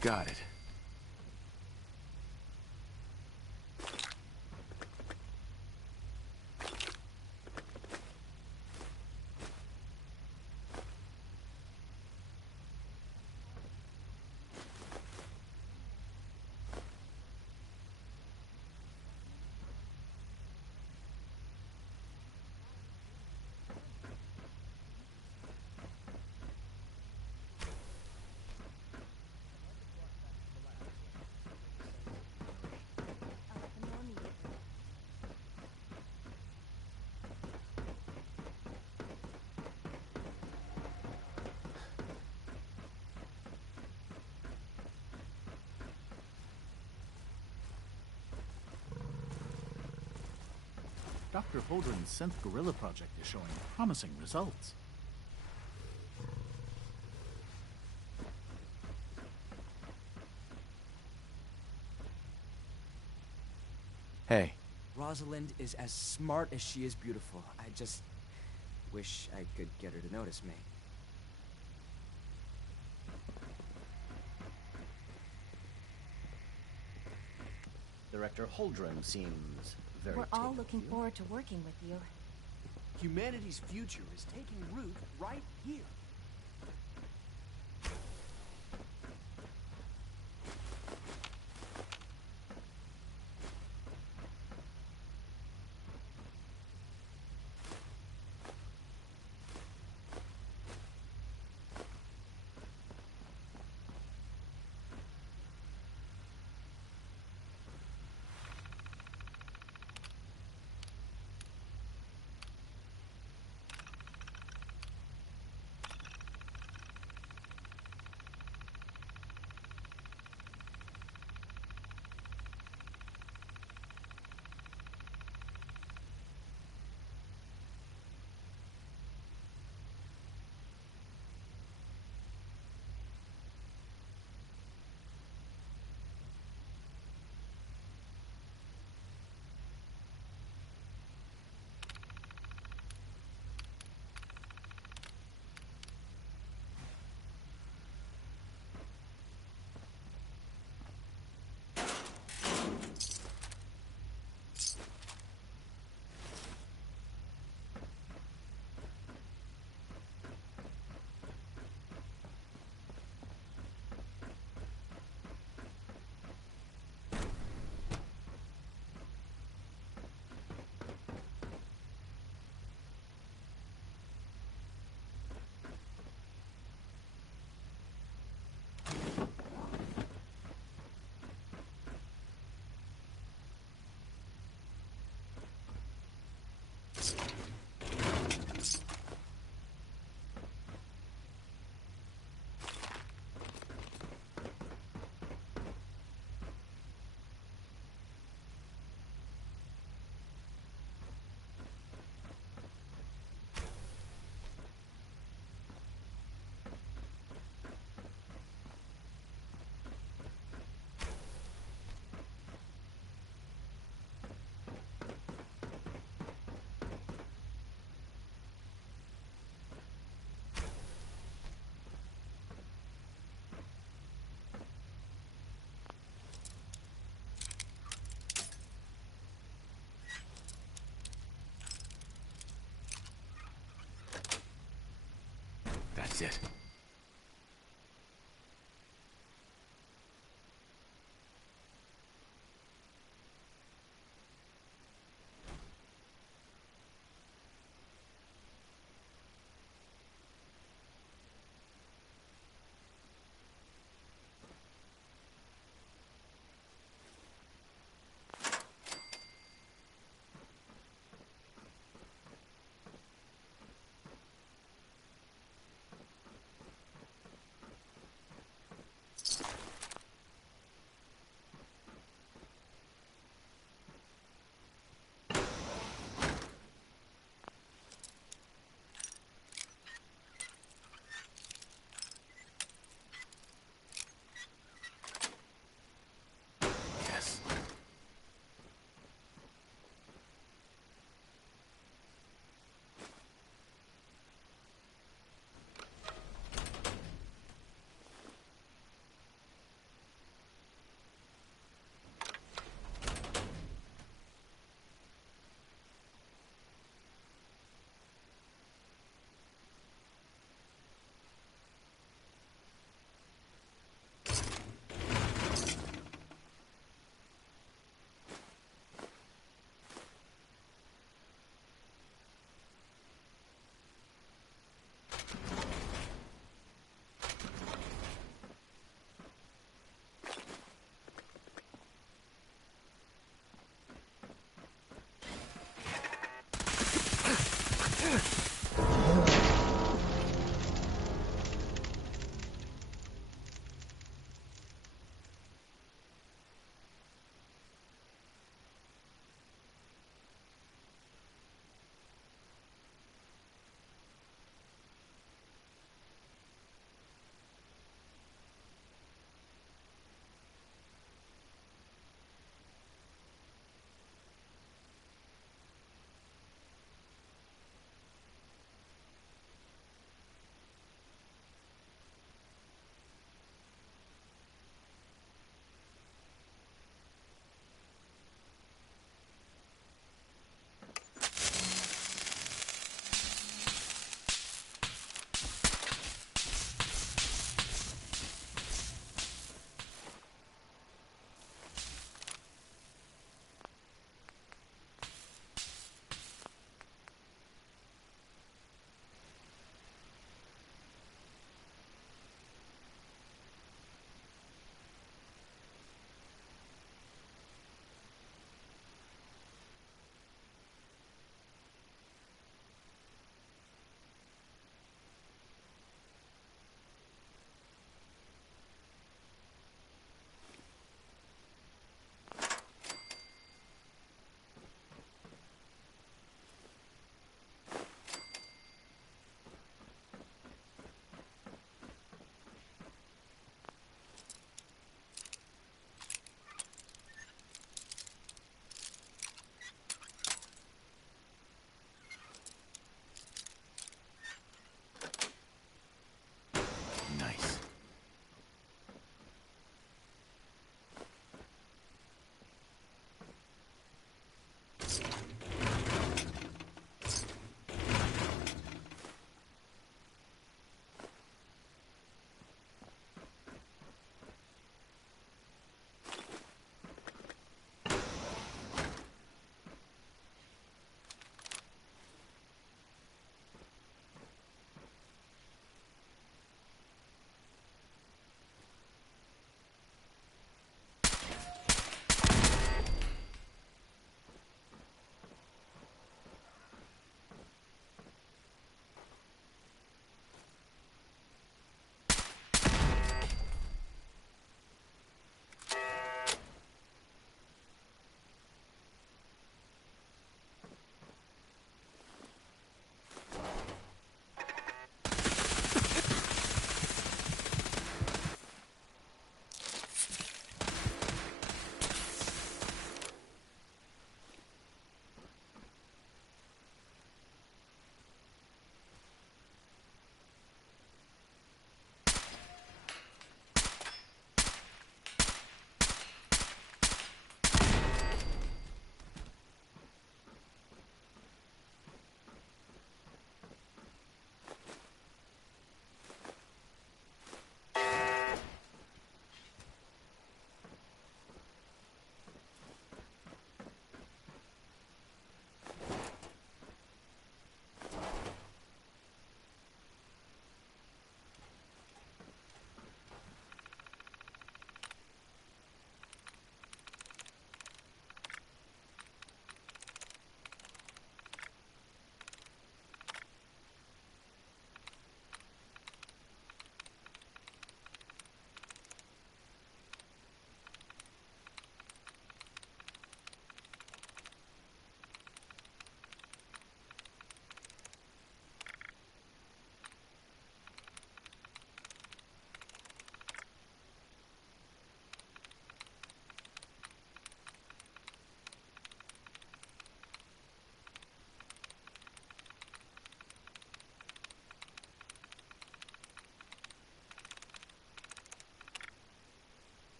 Got it. Dr. Holdren's synth gorilla project is showing promising results. Hey. Rosalind is as smart as she is beautiful. I just wish I could get her to notice me. Director Holdren seems very We're all taken looking with you. forward to working with you. Humanity's future is taking root right here. That's it.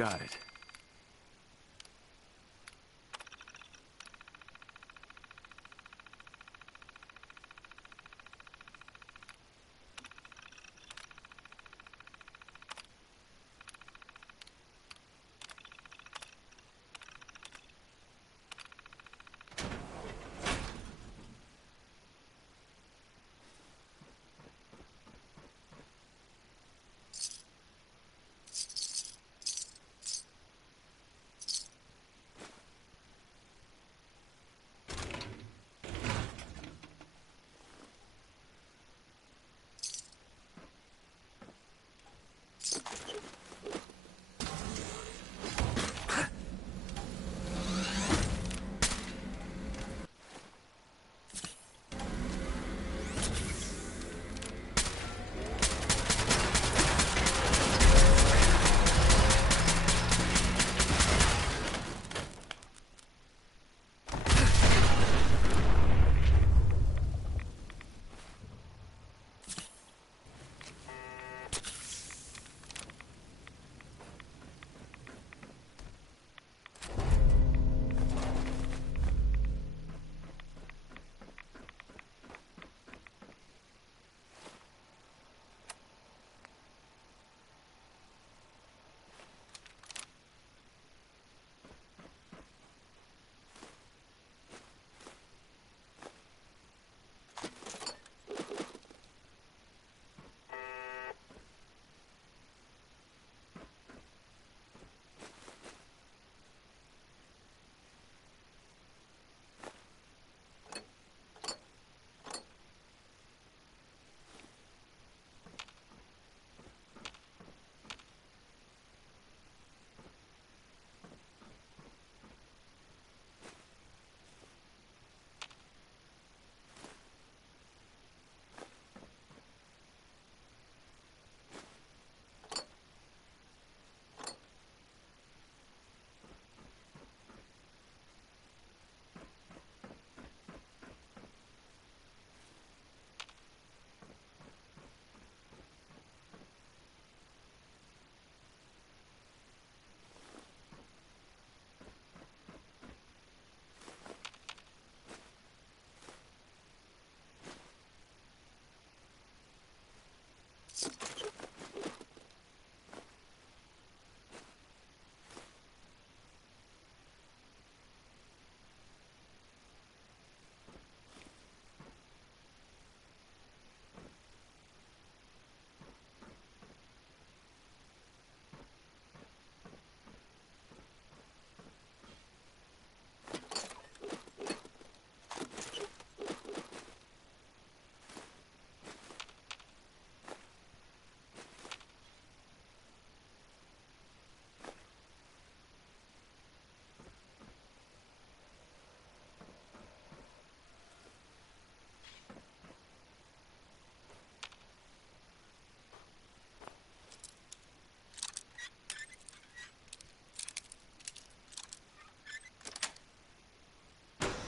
Got it.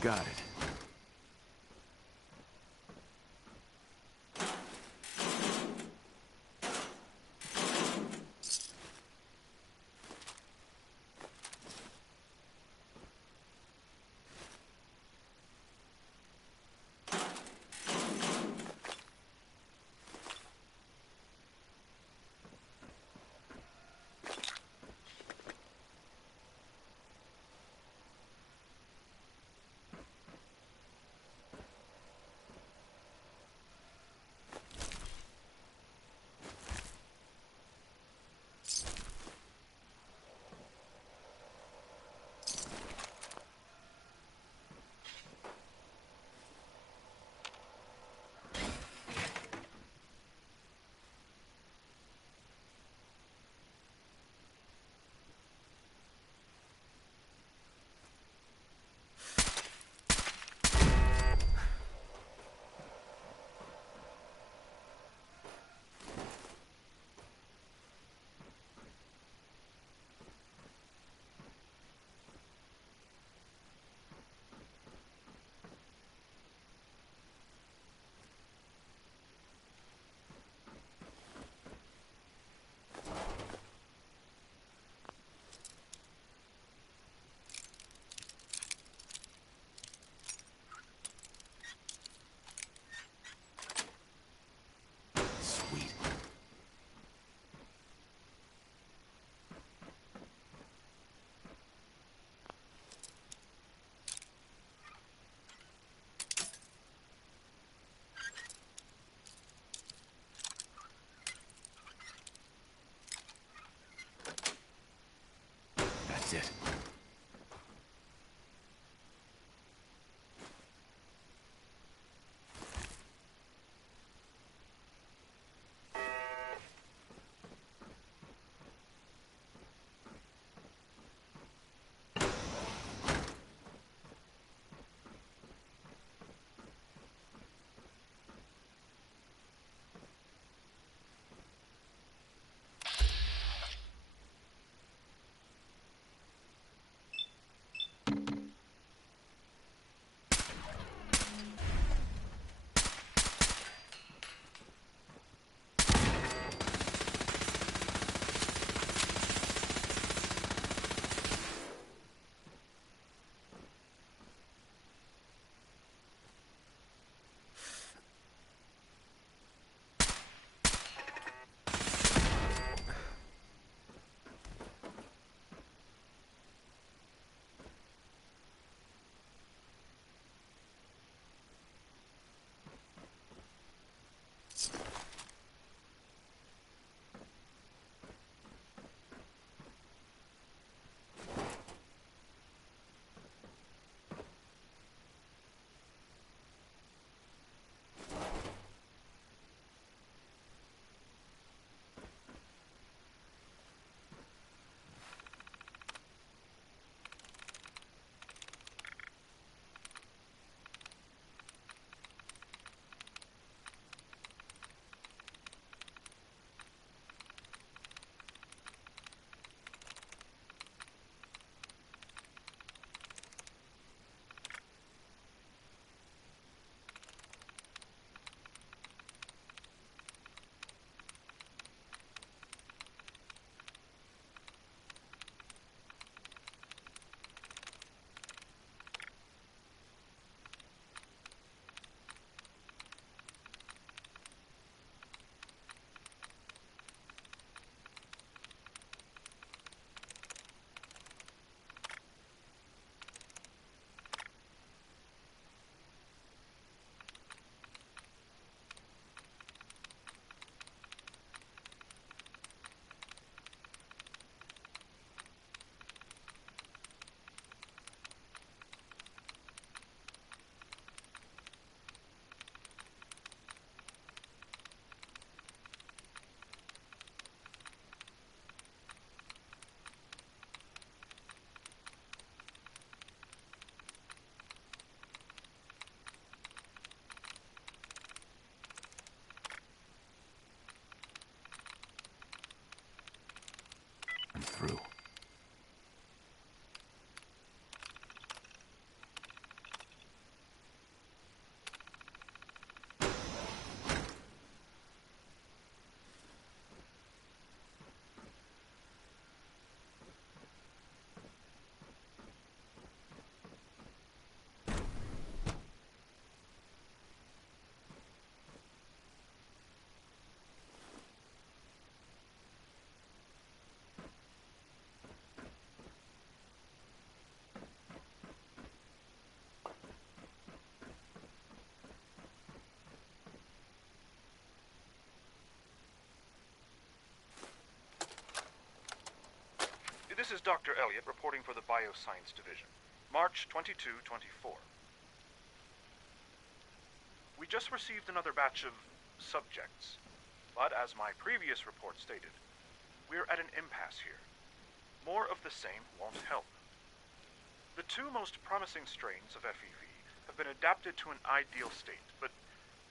Got it. That's it. Through. This is Dr. Elliot reporting for the Bioscience Division. March 22-24. We just received another batch of subjects, but as my previous report stated, we're at an impasse here. More of the same won't help. The two most promising strains of FEV have been adapted to an ideal state, but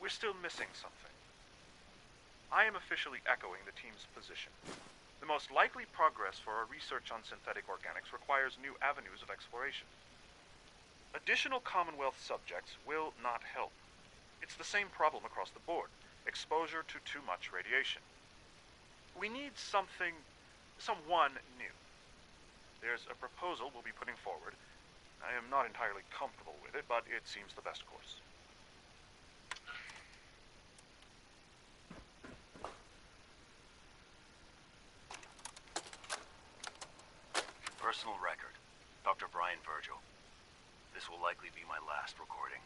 we're still missing something. I am officially echoing the team's position. The most likely progress for our research on synthetic organics requires new avenues of exploration. Additional Commonwealth subjects will not help. It's the same problem across the board: exposure to too much radiation. We need someone new. There's a proposal we'll be putting forward. I am not entirely comfortable with it, but it seems the best course. Personal record, Dr. Brian Virgil. This will likely be my last recording.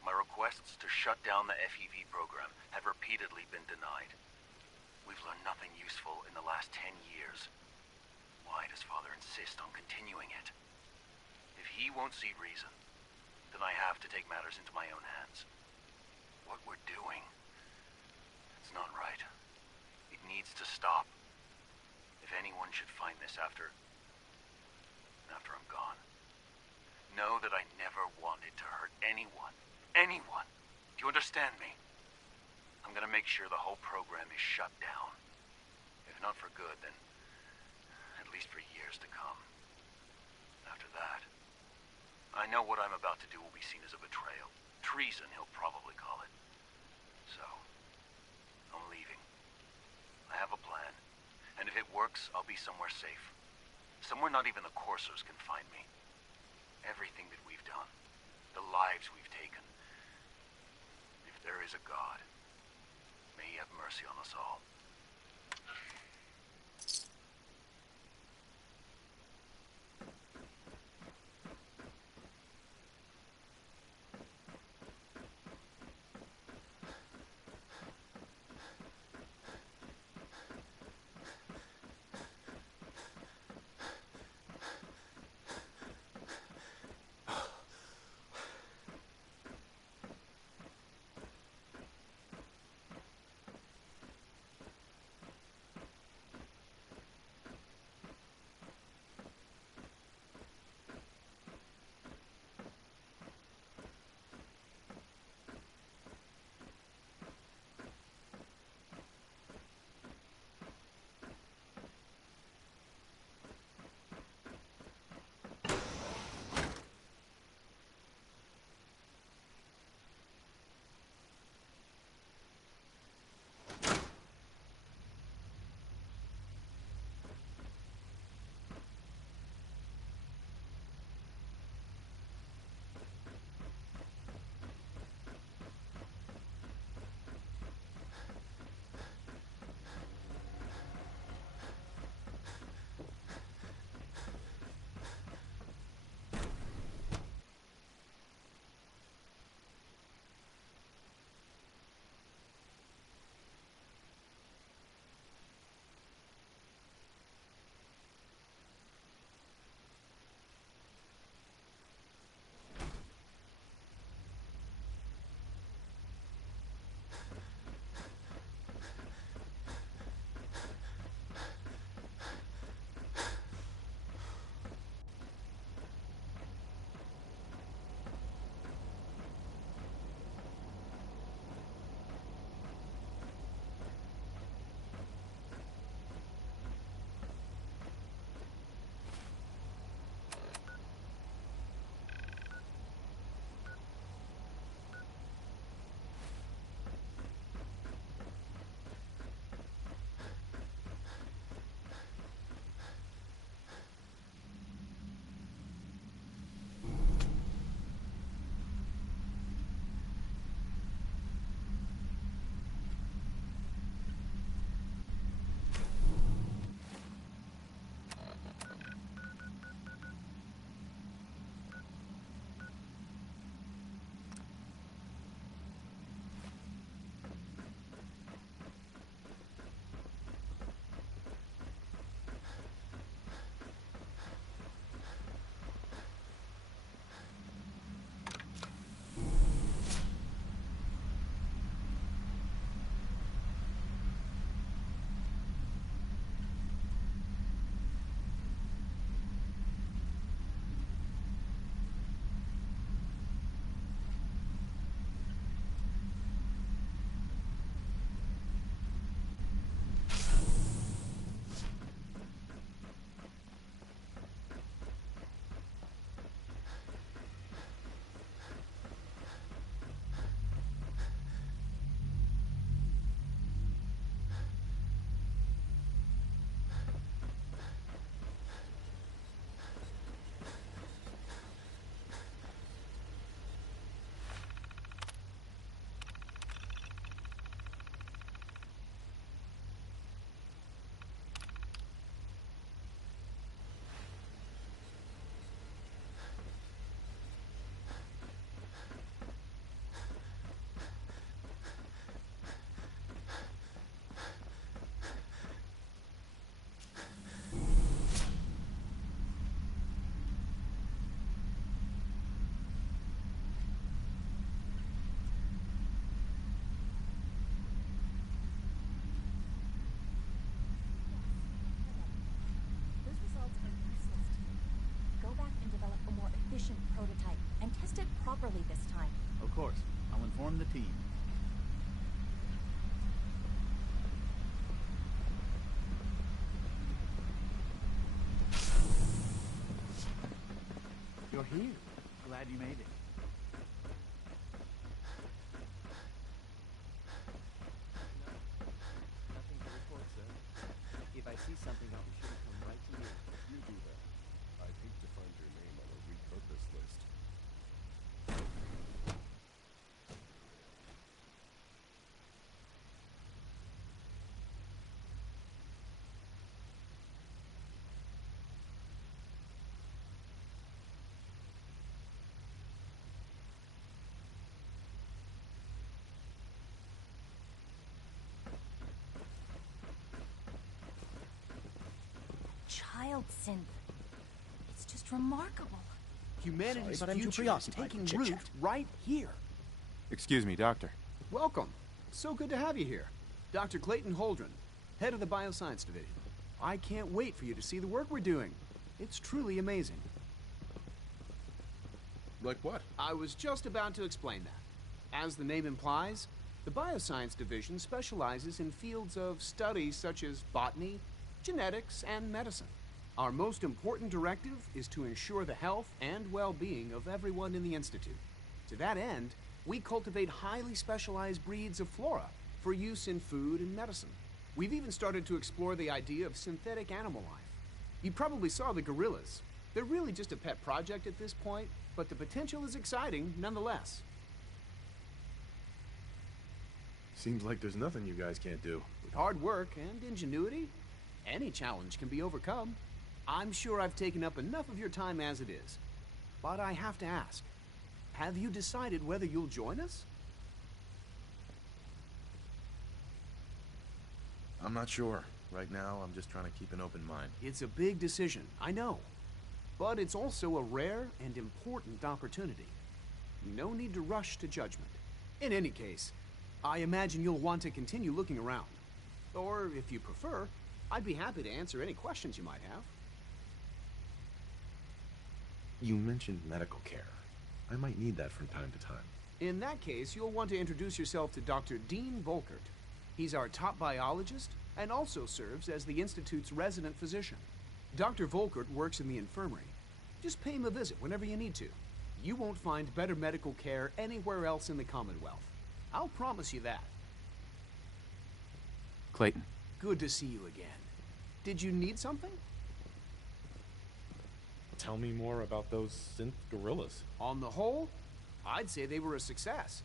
My requests to shut down the FEV program have repeatedly been denied. We've learned nothing useful in the last 10 years. why does Father insist on continuing it? If he won't see reason, then I have to take matters into my own hands. What we're doing, it's not right. It needs to stop. If anyone should find this after I'm gone, know that I never wanted to hurt anyone. Anyone! Do you understand me? I'm gonna make sure the whole program is shut down. If not for good, then at least for years to come. After that, I know what I'm about to do will be seen as a betrayal. Treason, he'll probably call it. So, I'm leaving. I have a plan, and if it works, I'll be somewhere safe. Somewhere not even the Coursers can find me. Everything that we've done, the lives we've taken. If there is a God, may he have mercy on us all. efficient prototype and test it properly this time. Of course. I'll inform the team. You're here. Glad you made it. Nothing to report, sir. If I see something, I'll be sure to come right to you. You do that. I'd hate to find your name on a repurpose list. Child synth. It's just remarkable. Humanity's Sorry, but I'm too future is preoccupied taking to root chit-chat. right here. Excuse me, Doctor. Welcome. So good to have you here. Dr. Clayton Holdren, head of the Bioscience Division. I can't wait for you to see the work we're doing. It's truly amazing. Like what? I was just about to explain that. As the name implies, the Bioscience Division specializes in fields of study such as botany, genetics, and medicine. Our most important directive is to ensure the health and well-being of everyone in the Institute. To that end, we cultivate highly specialized breeds of flora for use in food and medicine. We've even started to explore the idea of synthetic animal life. You probably saw the gorillas. They're really just a pet project at this point, but the potential is exciting nonetheless. Seems like there's nothing you guys can't do. With hard work and ingenuity, any challenge can be overcome. I'm sure I've taken up enough of your time as it is. But I have to ask, have you decided whether you'll join us? I'm not sure. Right now, I'm just trying to keep an open mind. It's a big decision, I know. But it's also a rare and important opportunity. No need to rush to judgment. In any case, I imagine you'll want to continue looking around. Or, if you prefer, I'd be happy to answer any questions you might have. You mentioned medical care. I might need that from time to time. In that case, you'll want to introduce yourself to Dr. Dean Volkert. He's our top biologist and also serves as the Institute's resident physician. Dr. Volkert works in the infirmary. Just pay him a visit whenever you need to. You won't find better medical care anywhere else in the Commonwealth. I'll promise you that. Clayton. Good to see you again. Did you need something? Tell me more about those synth gorillas. On the whole, I'd say they were a success.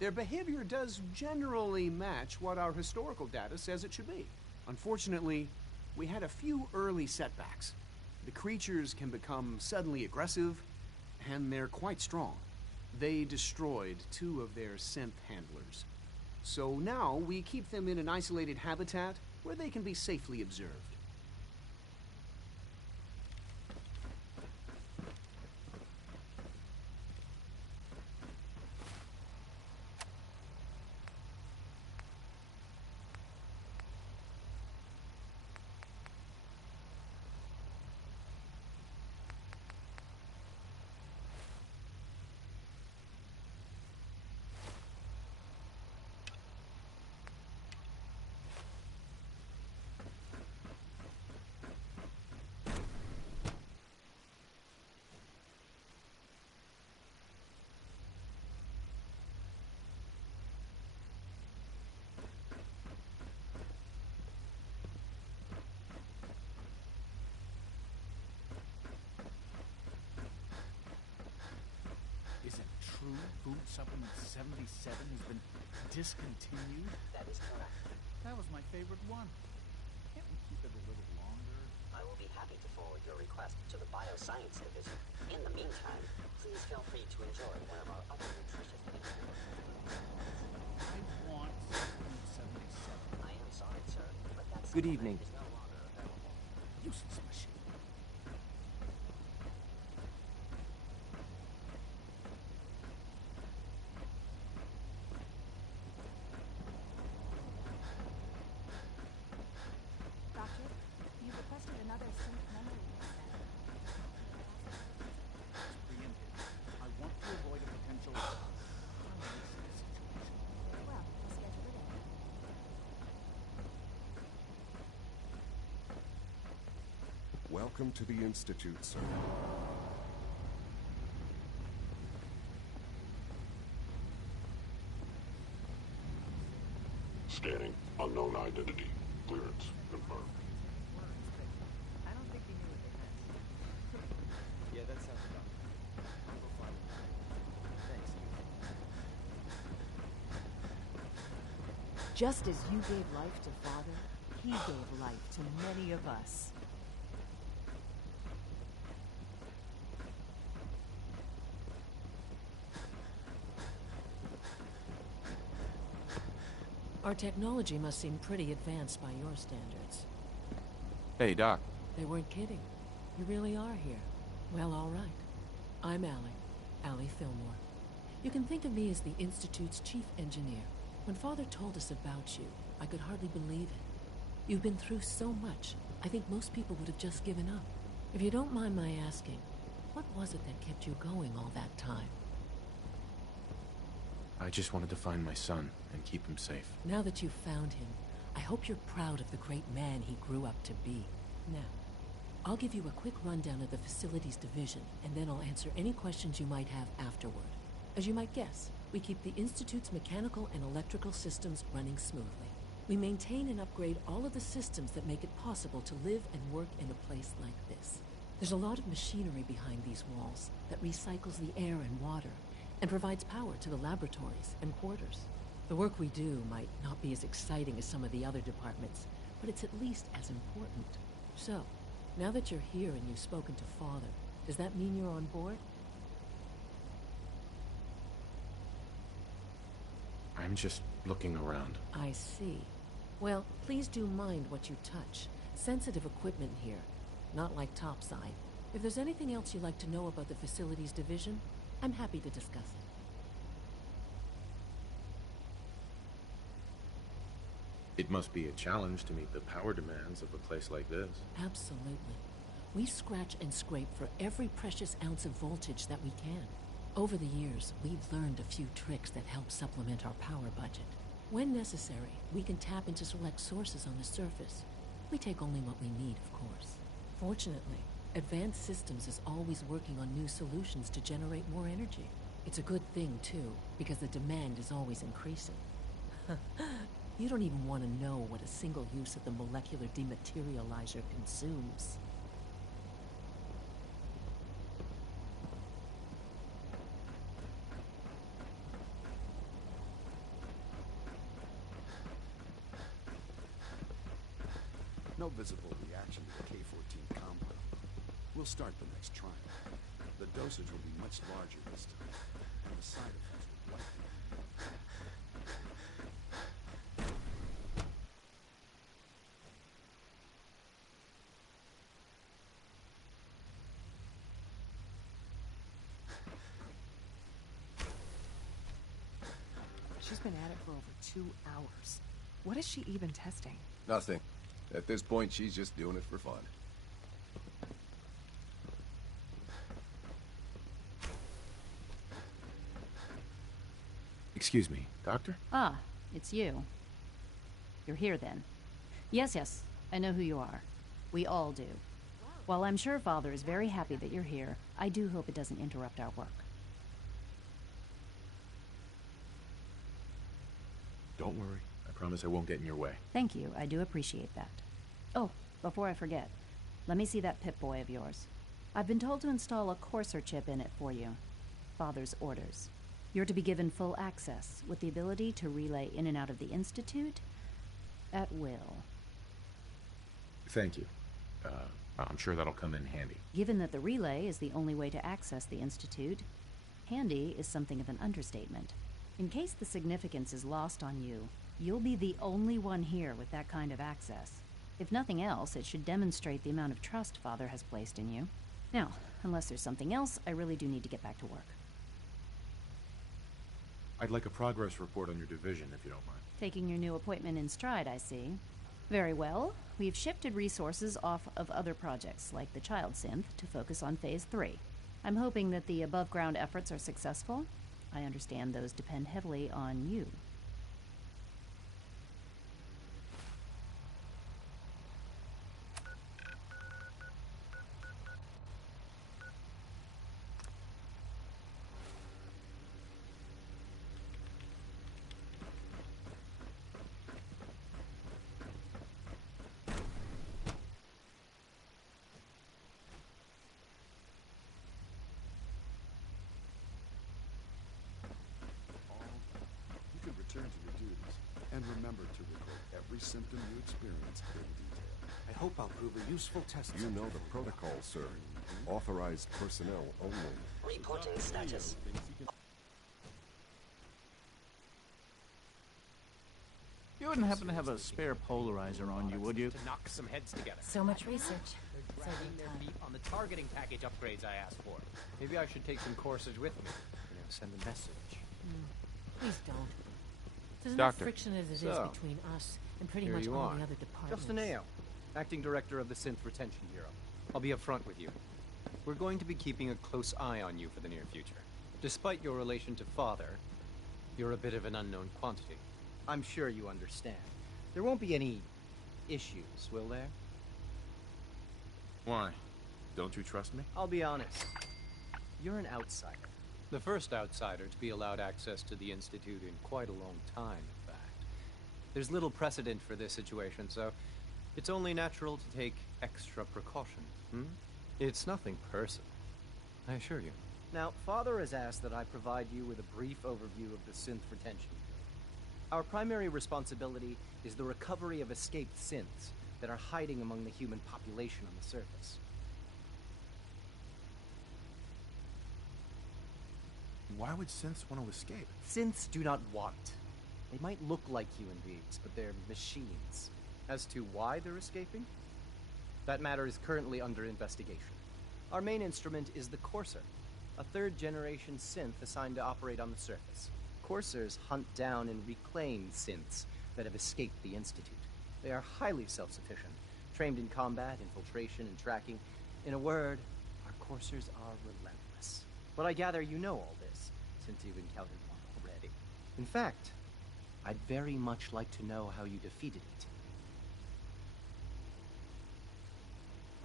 Their behavior does generally match what our historical data says it should be. Unfortunately, we had a few early setbacks. The creatures can become suddenly aggressive, and they're quite strong. They destroyed 2 of their synth handlers. So now we keep them in an isolated habitat where they can be safely observed. Is it true Food Supplement 77 has been discontinued? That is correct. That was my favorite one. Can't we keep it a little longer? I will be happy to forward your request to the Bioscience Division. In the meantime, please feel free to enjoy one of our other nutritious things. I want Food 77. I am sorry, sir, but that Good evening. is no longer available. Useless machine. Doctor, you requested another synth memory reset. It's preempted. Welcome to the Institute, sir. Scanning. Unknown identity. Clearance. Confirmed. I don't think he knew what they meant. Yeah, that sounds about right. I'll go find him. Thanks. Just as you gave life to Father, he gave life to many of us. Our technology must seem pretty advanced by your standards. Hey, Doc. They weren't kidding. You really are here. Well, all right. I'm Allie Fillmore. You can think of me as the Institute's chief engineer. When Father told us about you, I could hardly believe it. You've been through so much, I think most people would have just given up. If you don't mind my asking, what was it that kept you going all that time? I just wanted to find my son and keep him safe. Now that you've found him, I hope you're proud of the great man he grew up to be. Now, I'll give you a quick rundown of the Facilities Division, and then I'll answer any questions you might have afterward. As you might guess, we keep the Institute's mechanical and electrical systems running smoothly. We maintain and upgrade all of the systems that make it possible to live and work in a place like this. There's a lot of machinery behind these walls that recycles the air and water, and provides power to the laboratories and quarters. The work we do might not be as exciting as some of the other departments, but it's at least as important. So, now that you're here and you've spoken to Father, does that mean you're on board? I'm just looking around. I see. Well, please do mind what you touch. Sensitive equipment here, not like topside. If there's anything else you'd like to know about the Facilities Division, I'm happy to discuss it. It must be a challenge to meet the power demands of a place like this. Absolutely. We scratch and scrape for every precious ounce of voltage that we can. Over the years, we've learned a few tricks that help supplement our power budget. When necessary, we can tap into select sources on the surface. We take only what we need, of course. Fortunately, Advanced Systems is always working on new solutions to generate more energy. It's a good thing, too, because the demand is always increasing. You don't even want to know what a single use of the molecular dematerializer consumes. No visible reaction to the K-14 compound. We'll start the next trial. The dosage will be much larger this time, and the side effects will likely. She's been at it for over 2 hours. What is she even testing? Nothing. At this point, she's just doing it for fun. Excuse me, Doctor? Ah, it's you. You're here then. Yes, I know who you are. We all do. While I'm sure Father is very happy that you're here, I do hope it doesn't interrupt our work. Don't worry. I promise I won't get in your way. Thank you, I do appreciate that. Oh, before I forget, let me see that Pip-Boy of yours. I've been told to install a Courser chip in it for you. Father's orders. You're to be given full access, with the ability to relay in and out of the Institute at will. Thank you. I'm sure that'll come in handy. Given that the relay is the only way to access the Institute, handy is something of an understatement. In case the significance is lost on you, you'll be the only one here with that kind of access. If nothing else, it should demonstrate the amount of trust Father has placed in you. Now, unless there's something else, I really do need to get back to work. I'd like a progress report on your division, if you don't mind. Taking your new appointment in stride, I see. Very well. We've shifted resources off of other projects, like the Child Synth, to focus on Phase 3. I'm hoping that the above-ground efforts are successful. I understand those depend heavily on you. And remember to record every symptom you experience in detail. I hope I'll prove a useful test. You know the protocol, sir. Authorized personnel only. Reporting status. You wouldn't happen to have a spare polarizer on you, would you? To knock some heads together. So much research. Dragging their feet on the targeting package upgrades I asked for. Maybe I should take some courses with me. Send a message. Please don't. There's Doctor. enough friction as it is So, between us and pretty here much you all are. the other departments. Justineo, Acting Director of the Synth Retention Bureau. I'll be upfront with you. We're going to be keeping a close eye on you for the near future. Despite your relation to Father, you're a bit of an unknown quantity. I'm sure you understand. There won't be any issues, will there? Why? Don't you trust me? I'll be honest. You're an outsider. The first outsider to be allowed access to the Institute in quite a long time, in fact. There's little precedent for this situation, so it's only natural to take extra precaution. It's nothing personal, I assure you. Now, Father has asked that I provide you with a brief overview of the synth retention. Our primary responsibility is the recovery of escaped synths that are hiding among the human population on the surface. Why would synths want to escape? Synths do not want. They might look like human beings, but they're machines. As to why they're escaping, that matter is currently under investigation. Our main instrument is the Courser, a third-generation synth assigned to operate on the surface. Coursers hunt down and reclaim synths that have escaped the Institute. They are highly self-sufficient, trained in combat, infiltration, and tracking. In a word, our Coursers are relentless. But I gather you know all this, since you've encountered one already. In fact, I'd very much like to know how you defeated it.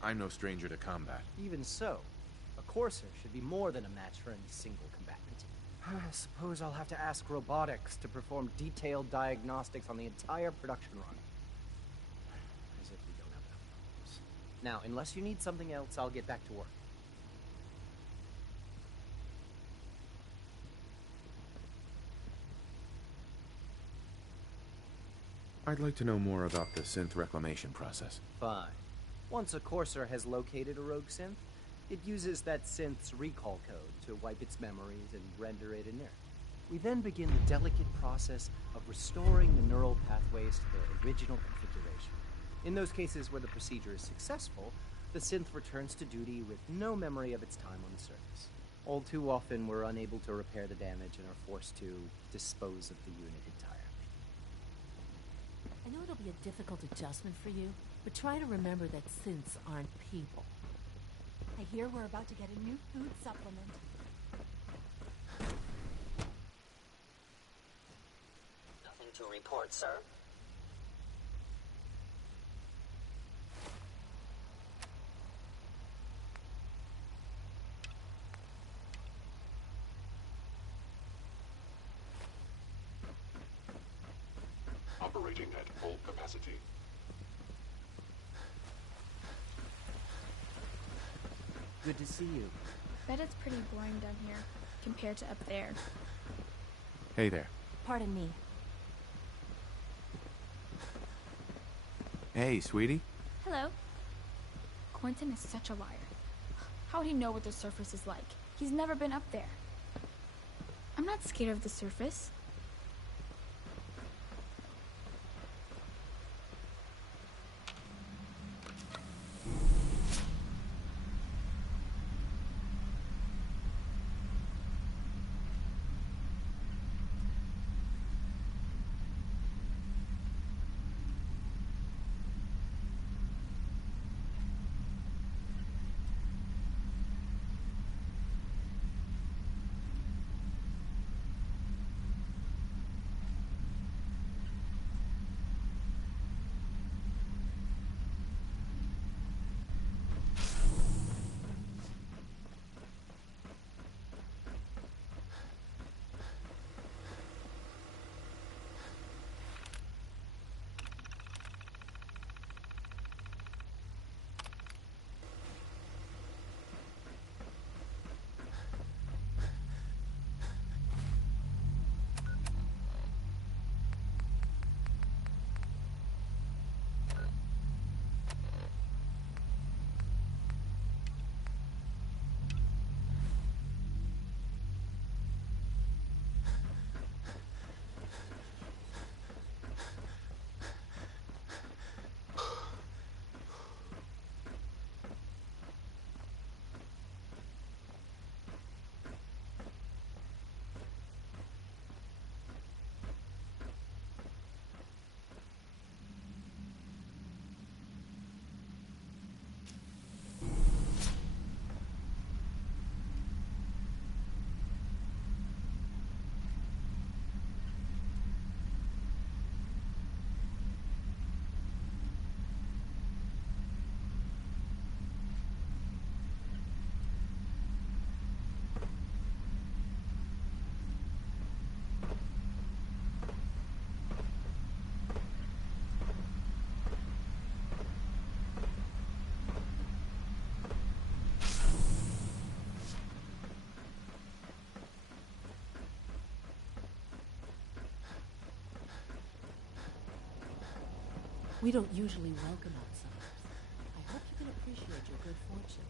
I'm no stranger to combat. Even so, a Courser should be more than a match for any single combatant. I suppose I'll have to ask robotics to perform detailed diagnostics on the entire production run. As if we don't have enough problems. Now, unless you need something else, I'll get back to work. I'd like to know more about the synth reclamation process. Fine. Once a Courser has located a rogue synth, it uses that synth's recall code to wipe its memories and render it inert. We then begin the delicate process of restoring the neural pathways to their original configuration. In those cases where the procedure is successful, the synth returns to duty with no memory of its time on the surface. All too often, we're unable to repair the damage and are forced to dispose of the unit entirely. I know it'll be a difficult adjustment for you, but try to remember that synths aren't people. I hear we're about to get a new food supplement. Nothing to report, sir. Operating at full capacity. Good to see you. Bet it's pretty boring down here, compared to up there. Hey there. Pardon me. Hey, sweetie. Hello. Quentin is such a liar. How would he know what the surface is like? He's never been up there. I'm not scared of the surface. We don't usually welcome outsiders. I hope you can appreciate your good fortune.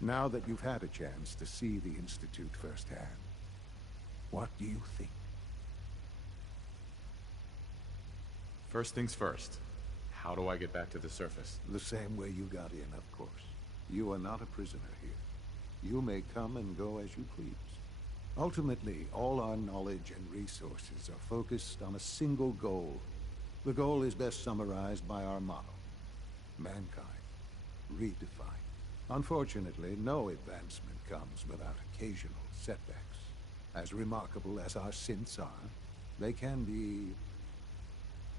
Now that you've had a chance to see the Institute firsthand, what do you think? First things first. How do I get back to the surface? The same way you got in, of course. You are not a prisoner here. You may come and go as you please. Ultimately, all our knowledge and resources are focused on a single goal. The goal is best summarized by our motto: mankind, redefined. Unfortunately, no advancement comes without occasional setbacks. As remarkable as our synths are, they can be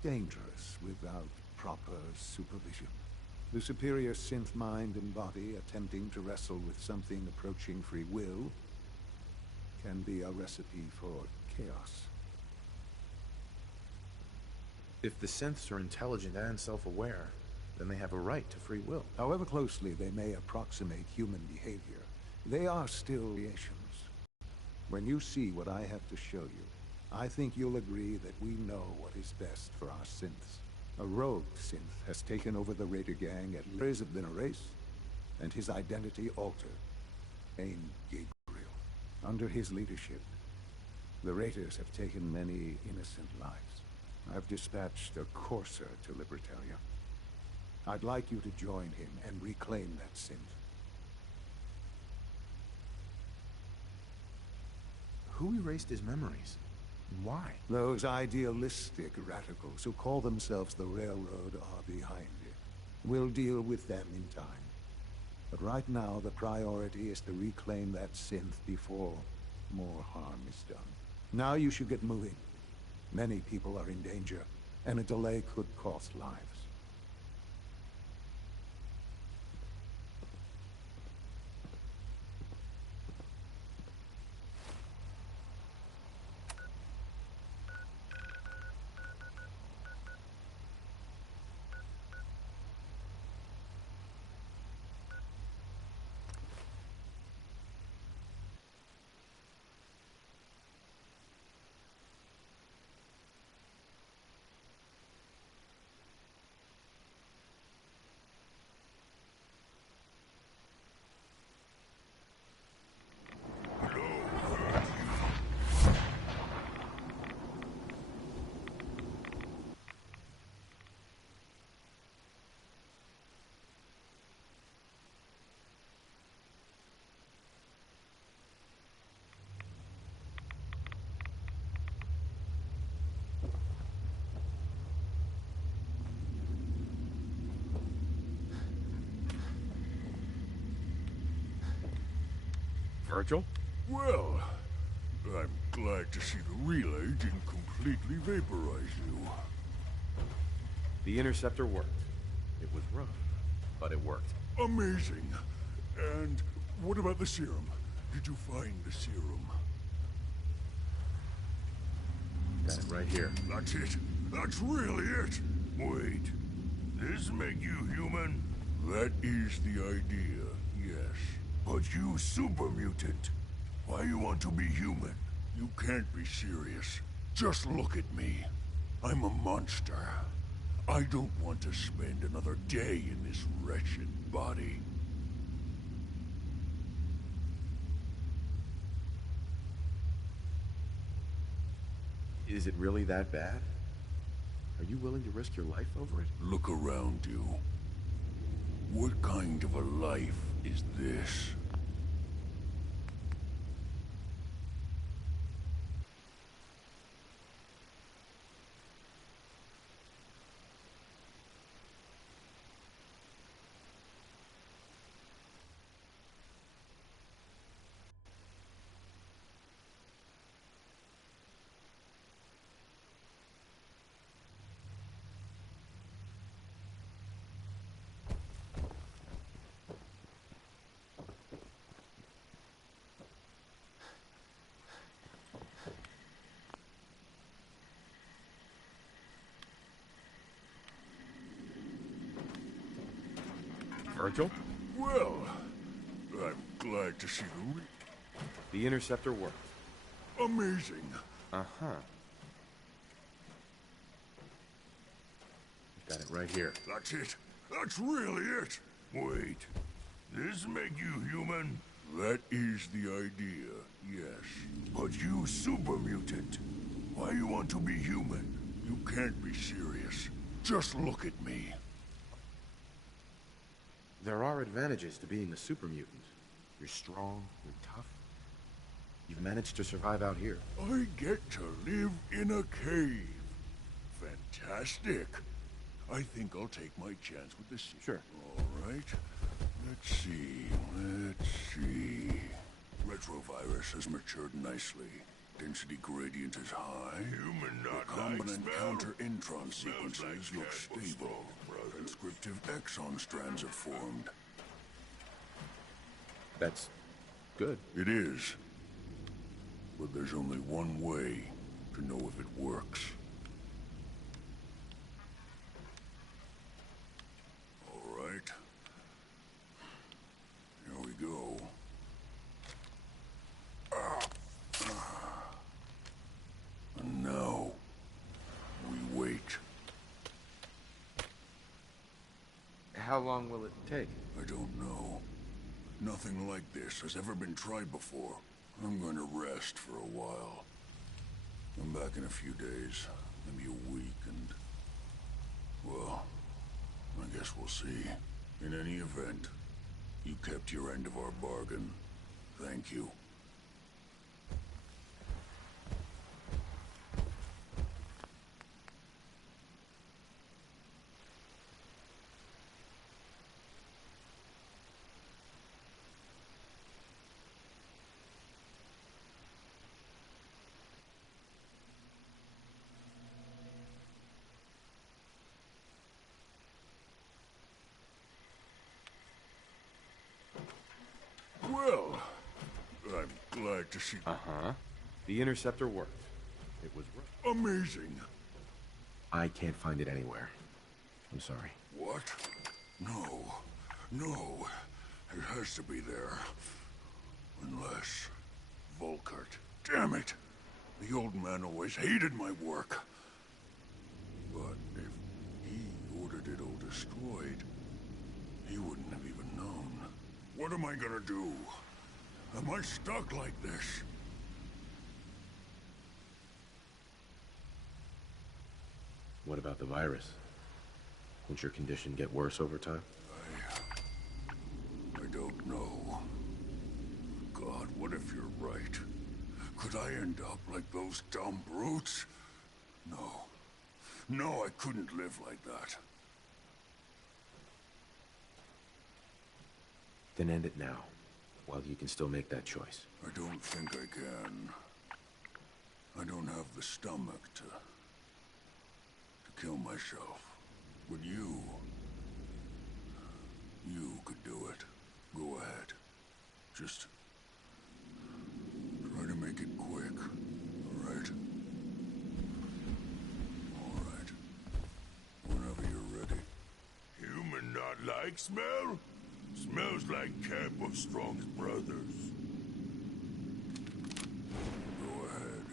dangerous without proper supervision. The superior synth mind and body attempting to wrestle with something approaching free will can be a recipe for chaos. If the synths are intelligent and self-aware, then they have a right to free will. However closely they may approximate human behavior, they are still creations. When you see what I have to show you, I think you'll agree that we know what is best for our synths. A rogue synth has taken over the Raider gang at Liz have been erased, and his identity altered. Named Gabriel. Under his leadership, the Raiders have taken many innocent lives. I've dispatched a courser to Libertalia. I'd like you to join him and reclaim that synth. Who erased his memories? Why? Those idealistic radicals who call themselves the Railroad are behind it. We'll deal with them in time. But right now, the priority is to reclaim that synth before more harm is done. Now you should get moving. Many people are in danger, and a delay could cost lives. Virgil? Well, I'm glad to see the relay didn't completely vaporize you. The interceptor worked. It was rough, but it worked. Amazing. And what about the serum? Did you find the serum? Got it right here. That's it. That's really it. Wait. This make you human? That is the idea, yes. But you super mutant. Why you want to be human? You can't be serious. Just look at me. I'm a monster. I don't want to spend another day in this wretched body. Is it really that bad? Are you willing to risk your life over it? Look around you. What kind of a life is this? Virgil? Well, I'm glad to see The interceptor worked. Amazing. Uh-huh. Got it right here. That's it. That's really it. Wait. This make you human? That is the idea, yes. But you super mutant. Why you want to be human? You can't be serious. Just look at me. There are advantages to being a super mutant. You're strong, you're tough. You've managed to survive out here. I get to live in a cave. Fantastic. I think I'll take my chance with this. Sure. All right. Let's see. Retrovirus has matured nicely. Density gradient is high. Human not recombinant counter-intron sequences look stable. Transcriptive exon strands are formed. That's good. It is. But there's only one way to know if it works. All right. Here we go. And now, we wait. How long will it take? I don't know. Nothing like this has ever been tried before. I'm going to rest for a while. I'm back in a few days, maybe a week, and... well, I guess we'll see. In any event, you kept your end of our bargain. Thank you. Well, I'm glad to see... Uh-huh. The interceptor worked. It was... amazing. I can't find it anywhere. I'm sorry. What? No. No. It has to be there. Unless... Volkart. Damn it! The old man always hated my work. But if he ordered it all destroyed, he wouldn't have even known. What am I gonna do? Am I stuck like this? What about the virus? Won't your condition get worse over time? I don't know. God, what if you're right? Could I end up like those dumb brutes? No. No, I couldn't live like that. Then end it now, while you can still make that choice. I don't think I can. I don't have the stomach to kill myself. But you could do it. Go ahead. Just try to make it quick, all right? All right. Whenever you're ready. Human not like smell? Smells like Camp of Strong's brothers. Go ahead.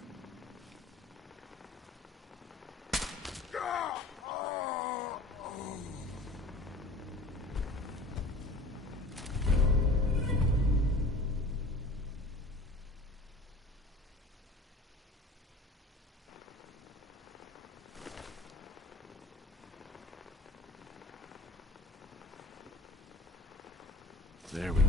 There we go.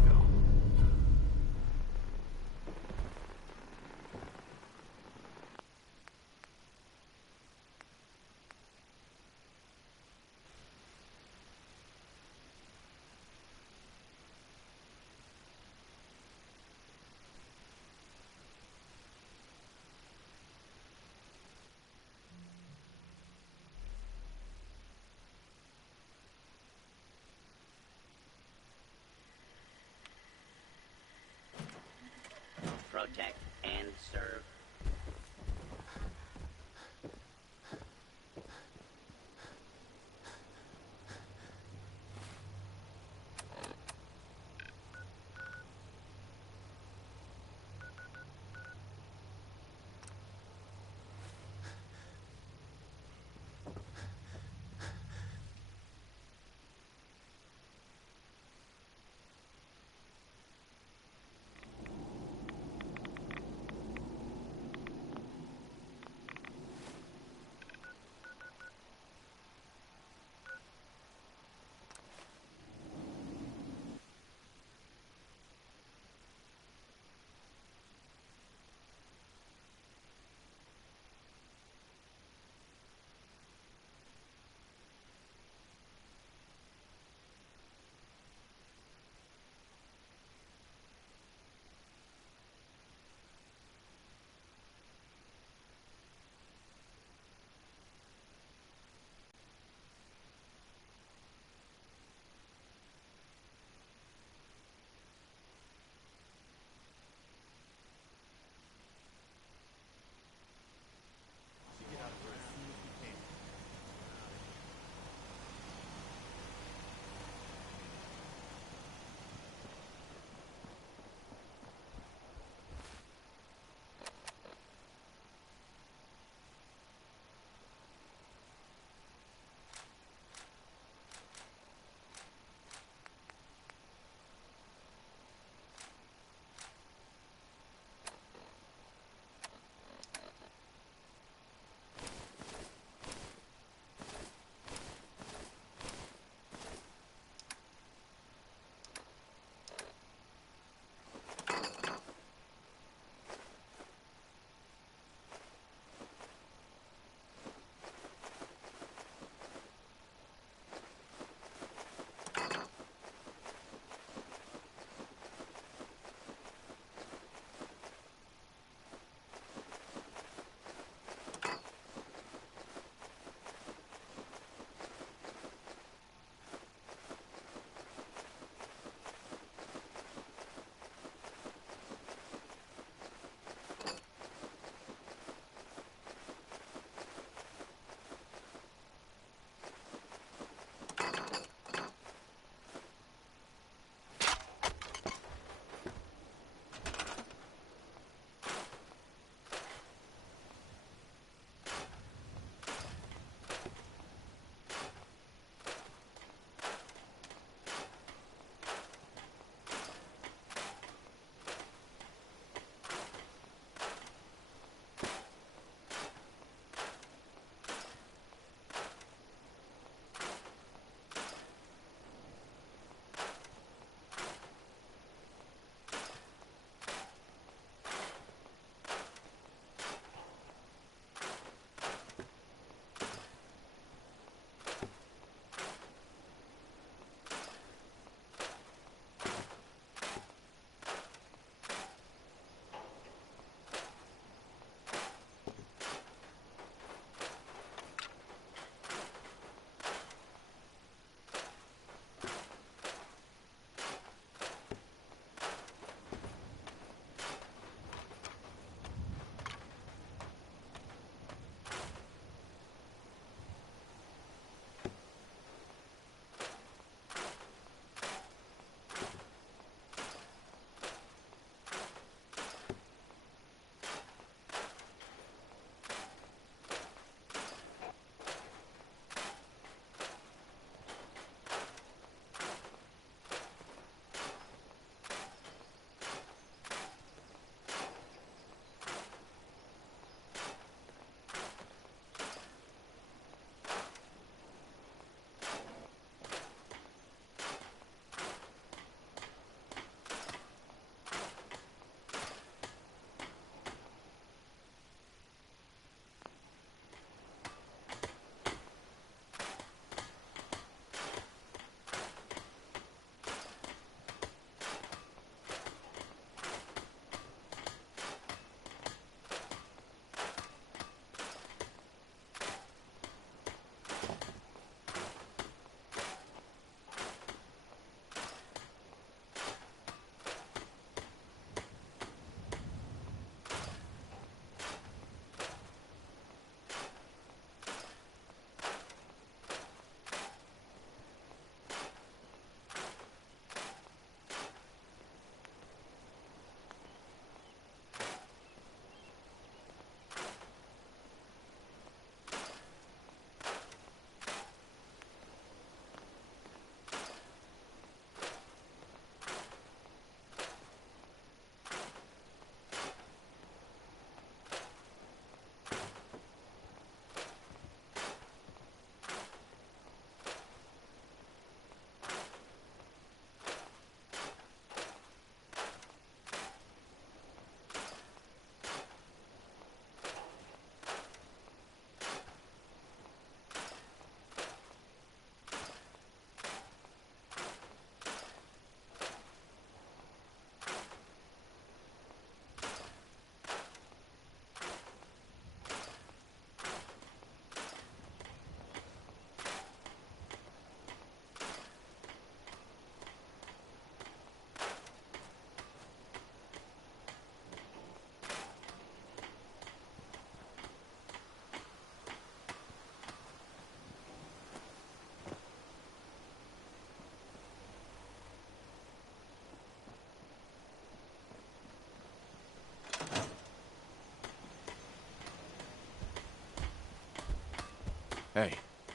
Hey.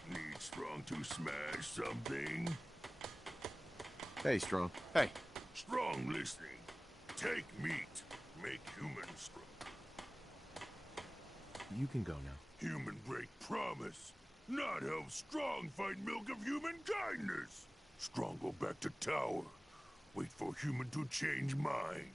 Need Strong to smash something? Hey, Strong. Hey. Strong listening. Take meat. Make humans strong. You can go now. Human break promise. Not help Strong find milk of human kindness. Strong go back to tower. Wait for human to change mind.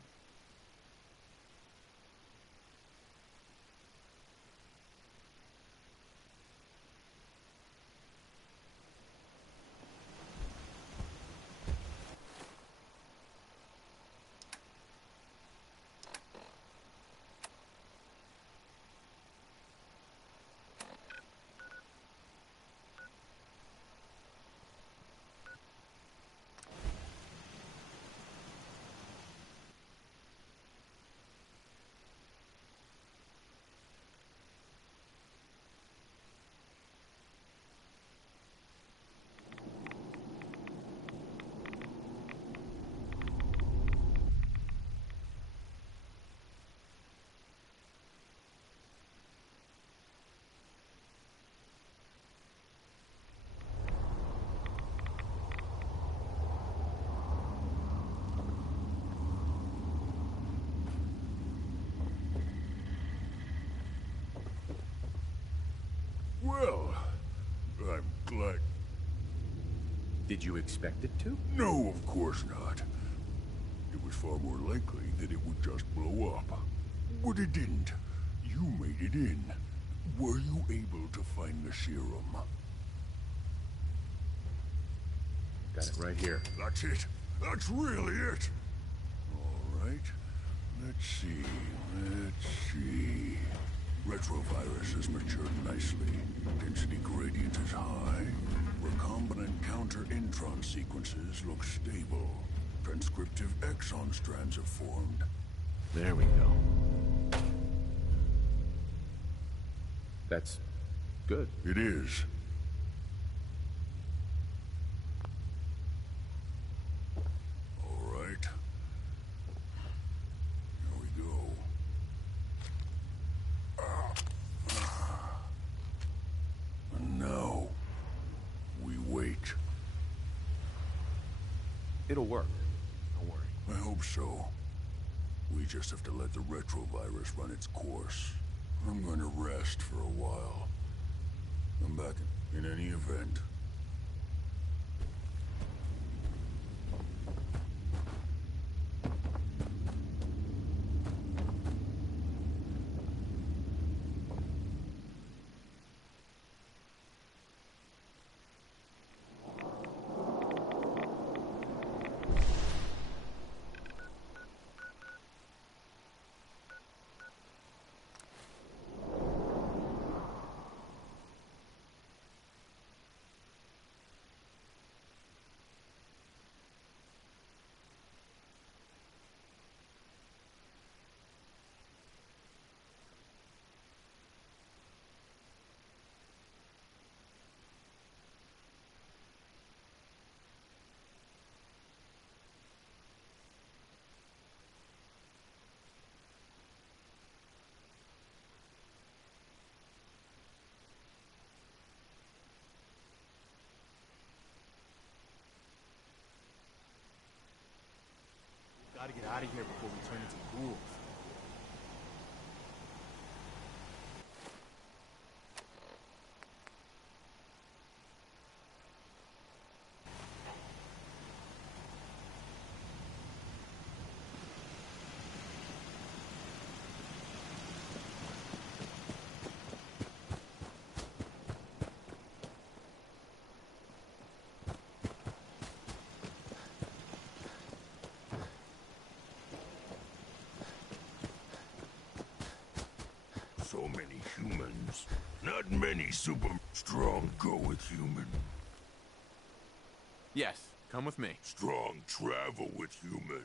Well, I'm glad. Did you expect it to? No, of course not. It was far more likely that it would just blow up. But it didn't. You made it in. Were you able to find the serum? Got it right here. That's it. That's really it. All right. Let's see. Retrovirus has matured nicely. Density gradient is high. Recombinant counter-intron sequences look stable. Transcriptive exon strands have formed. There we go. That's good. It is. All right. Here we go. And now, we wait. It'll work. Don't worry. I hope so. We just have to let the retrovirus run its course. I'm going to rest for a while. I'm back in any event. Gotta get out of here before we turn into ghouls. So many humans. Not many super strong go with human. Yes, come with me. Strong travel with human.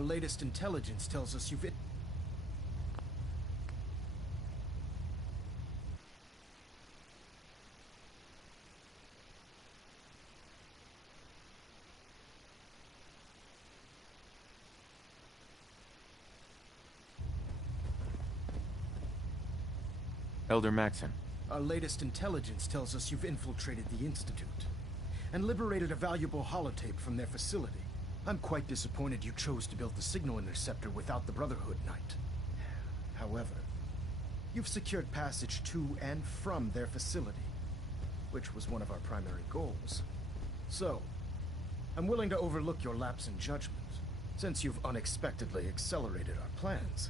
Our latest intelligence tells us you've... Elder Maxon. Our latest intelligence tells us you've infiltrated the Institute and liberated a valuable holotape from their facility. I'm quite disappointed you chose to build the signal interceptor without the Brotherhood Knight. However, you've secured passage to and from their facility, which was one of our primary goals. So, I'm willing to overlook your lapse in judgment, since you've unexpectedly accelerated our plans.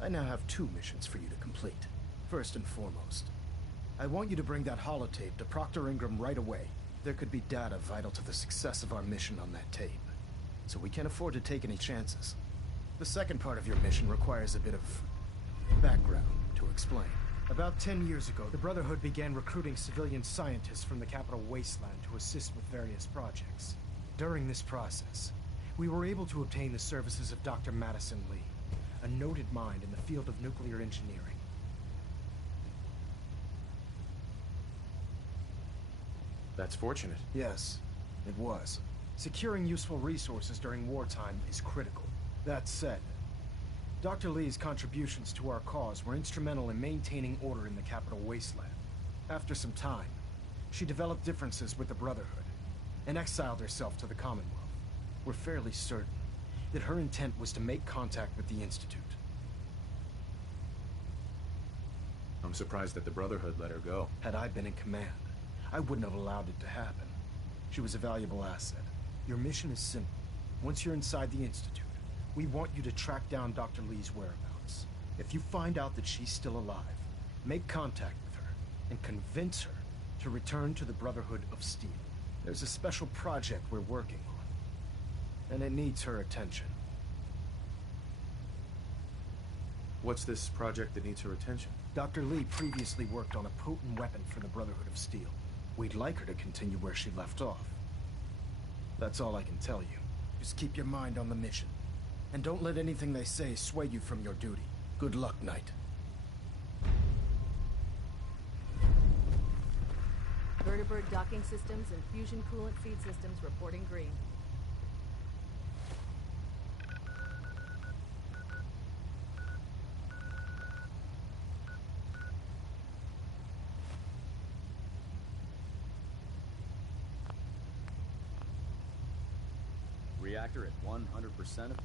I now have 2 missions for you to complete. First and foremost, I want you to bring that holotape to Proctor Ingram right away. There could be data vital to the success of our mission on that tape, so we can't afford to take any chances. The second part of your mission requires a bit of background to explain. About 10 years ago, the Brotherhood began recruiting civilian scientists from the Capital Wasteland to assist with various projects. During this process, we were able to obtain the services of Dr. Madison Lee, a noted mind in the field of nuclear engineering. That's fortunate. Yes, it was. Securing useful resources during wartime is critical. That said, Dr. Lee's contributions to our cause were instrumental in maintaining order in the Capital Wasteland. After some time, she developed differences with the Brotherhood and exiled herself to the Commonwealth. We're fairly certain that her intent was to make contact with the Institute. I'm surprised that the Brotherhood let her go. Had I been in command, I wouldn't have allowed it to happen. She was a valuable asset. Your mission is simple. Once you're inside the Institute, we want you to track down Dr. Lee's whereabouts. If you find out that she's still alive, make contact with her and convince her to return to the Brotherhood of Steel. There's a special project we're working on, and it needs her attention. What's this project that needs her attention? Dr. Lee previously worked on a potent weapon for the Brotherhood of Steel. We'd like her to continue where she left off. That's all I can tell you. Just keep your mind on the mission. And don't let anything they say sway you from your duty. Good luck, Knight. Vertibird docking systems and fusion coolant feed systems reporting green. Reactor at 100% of...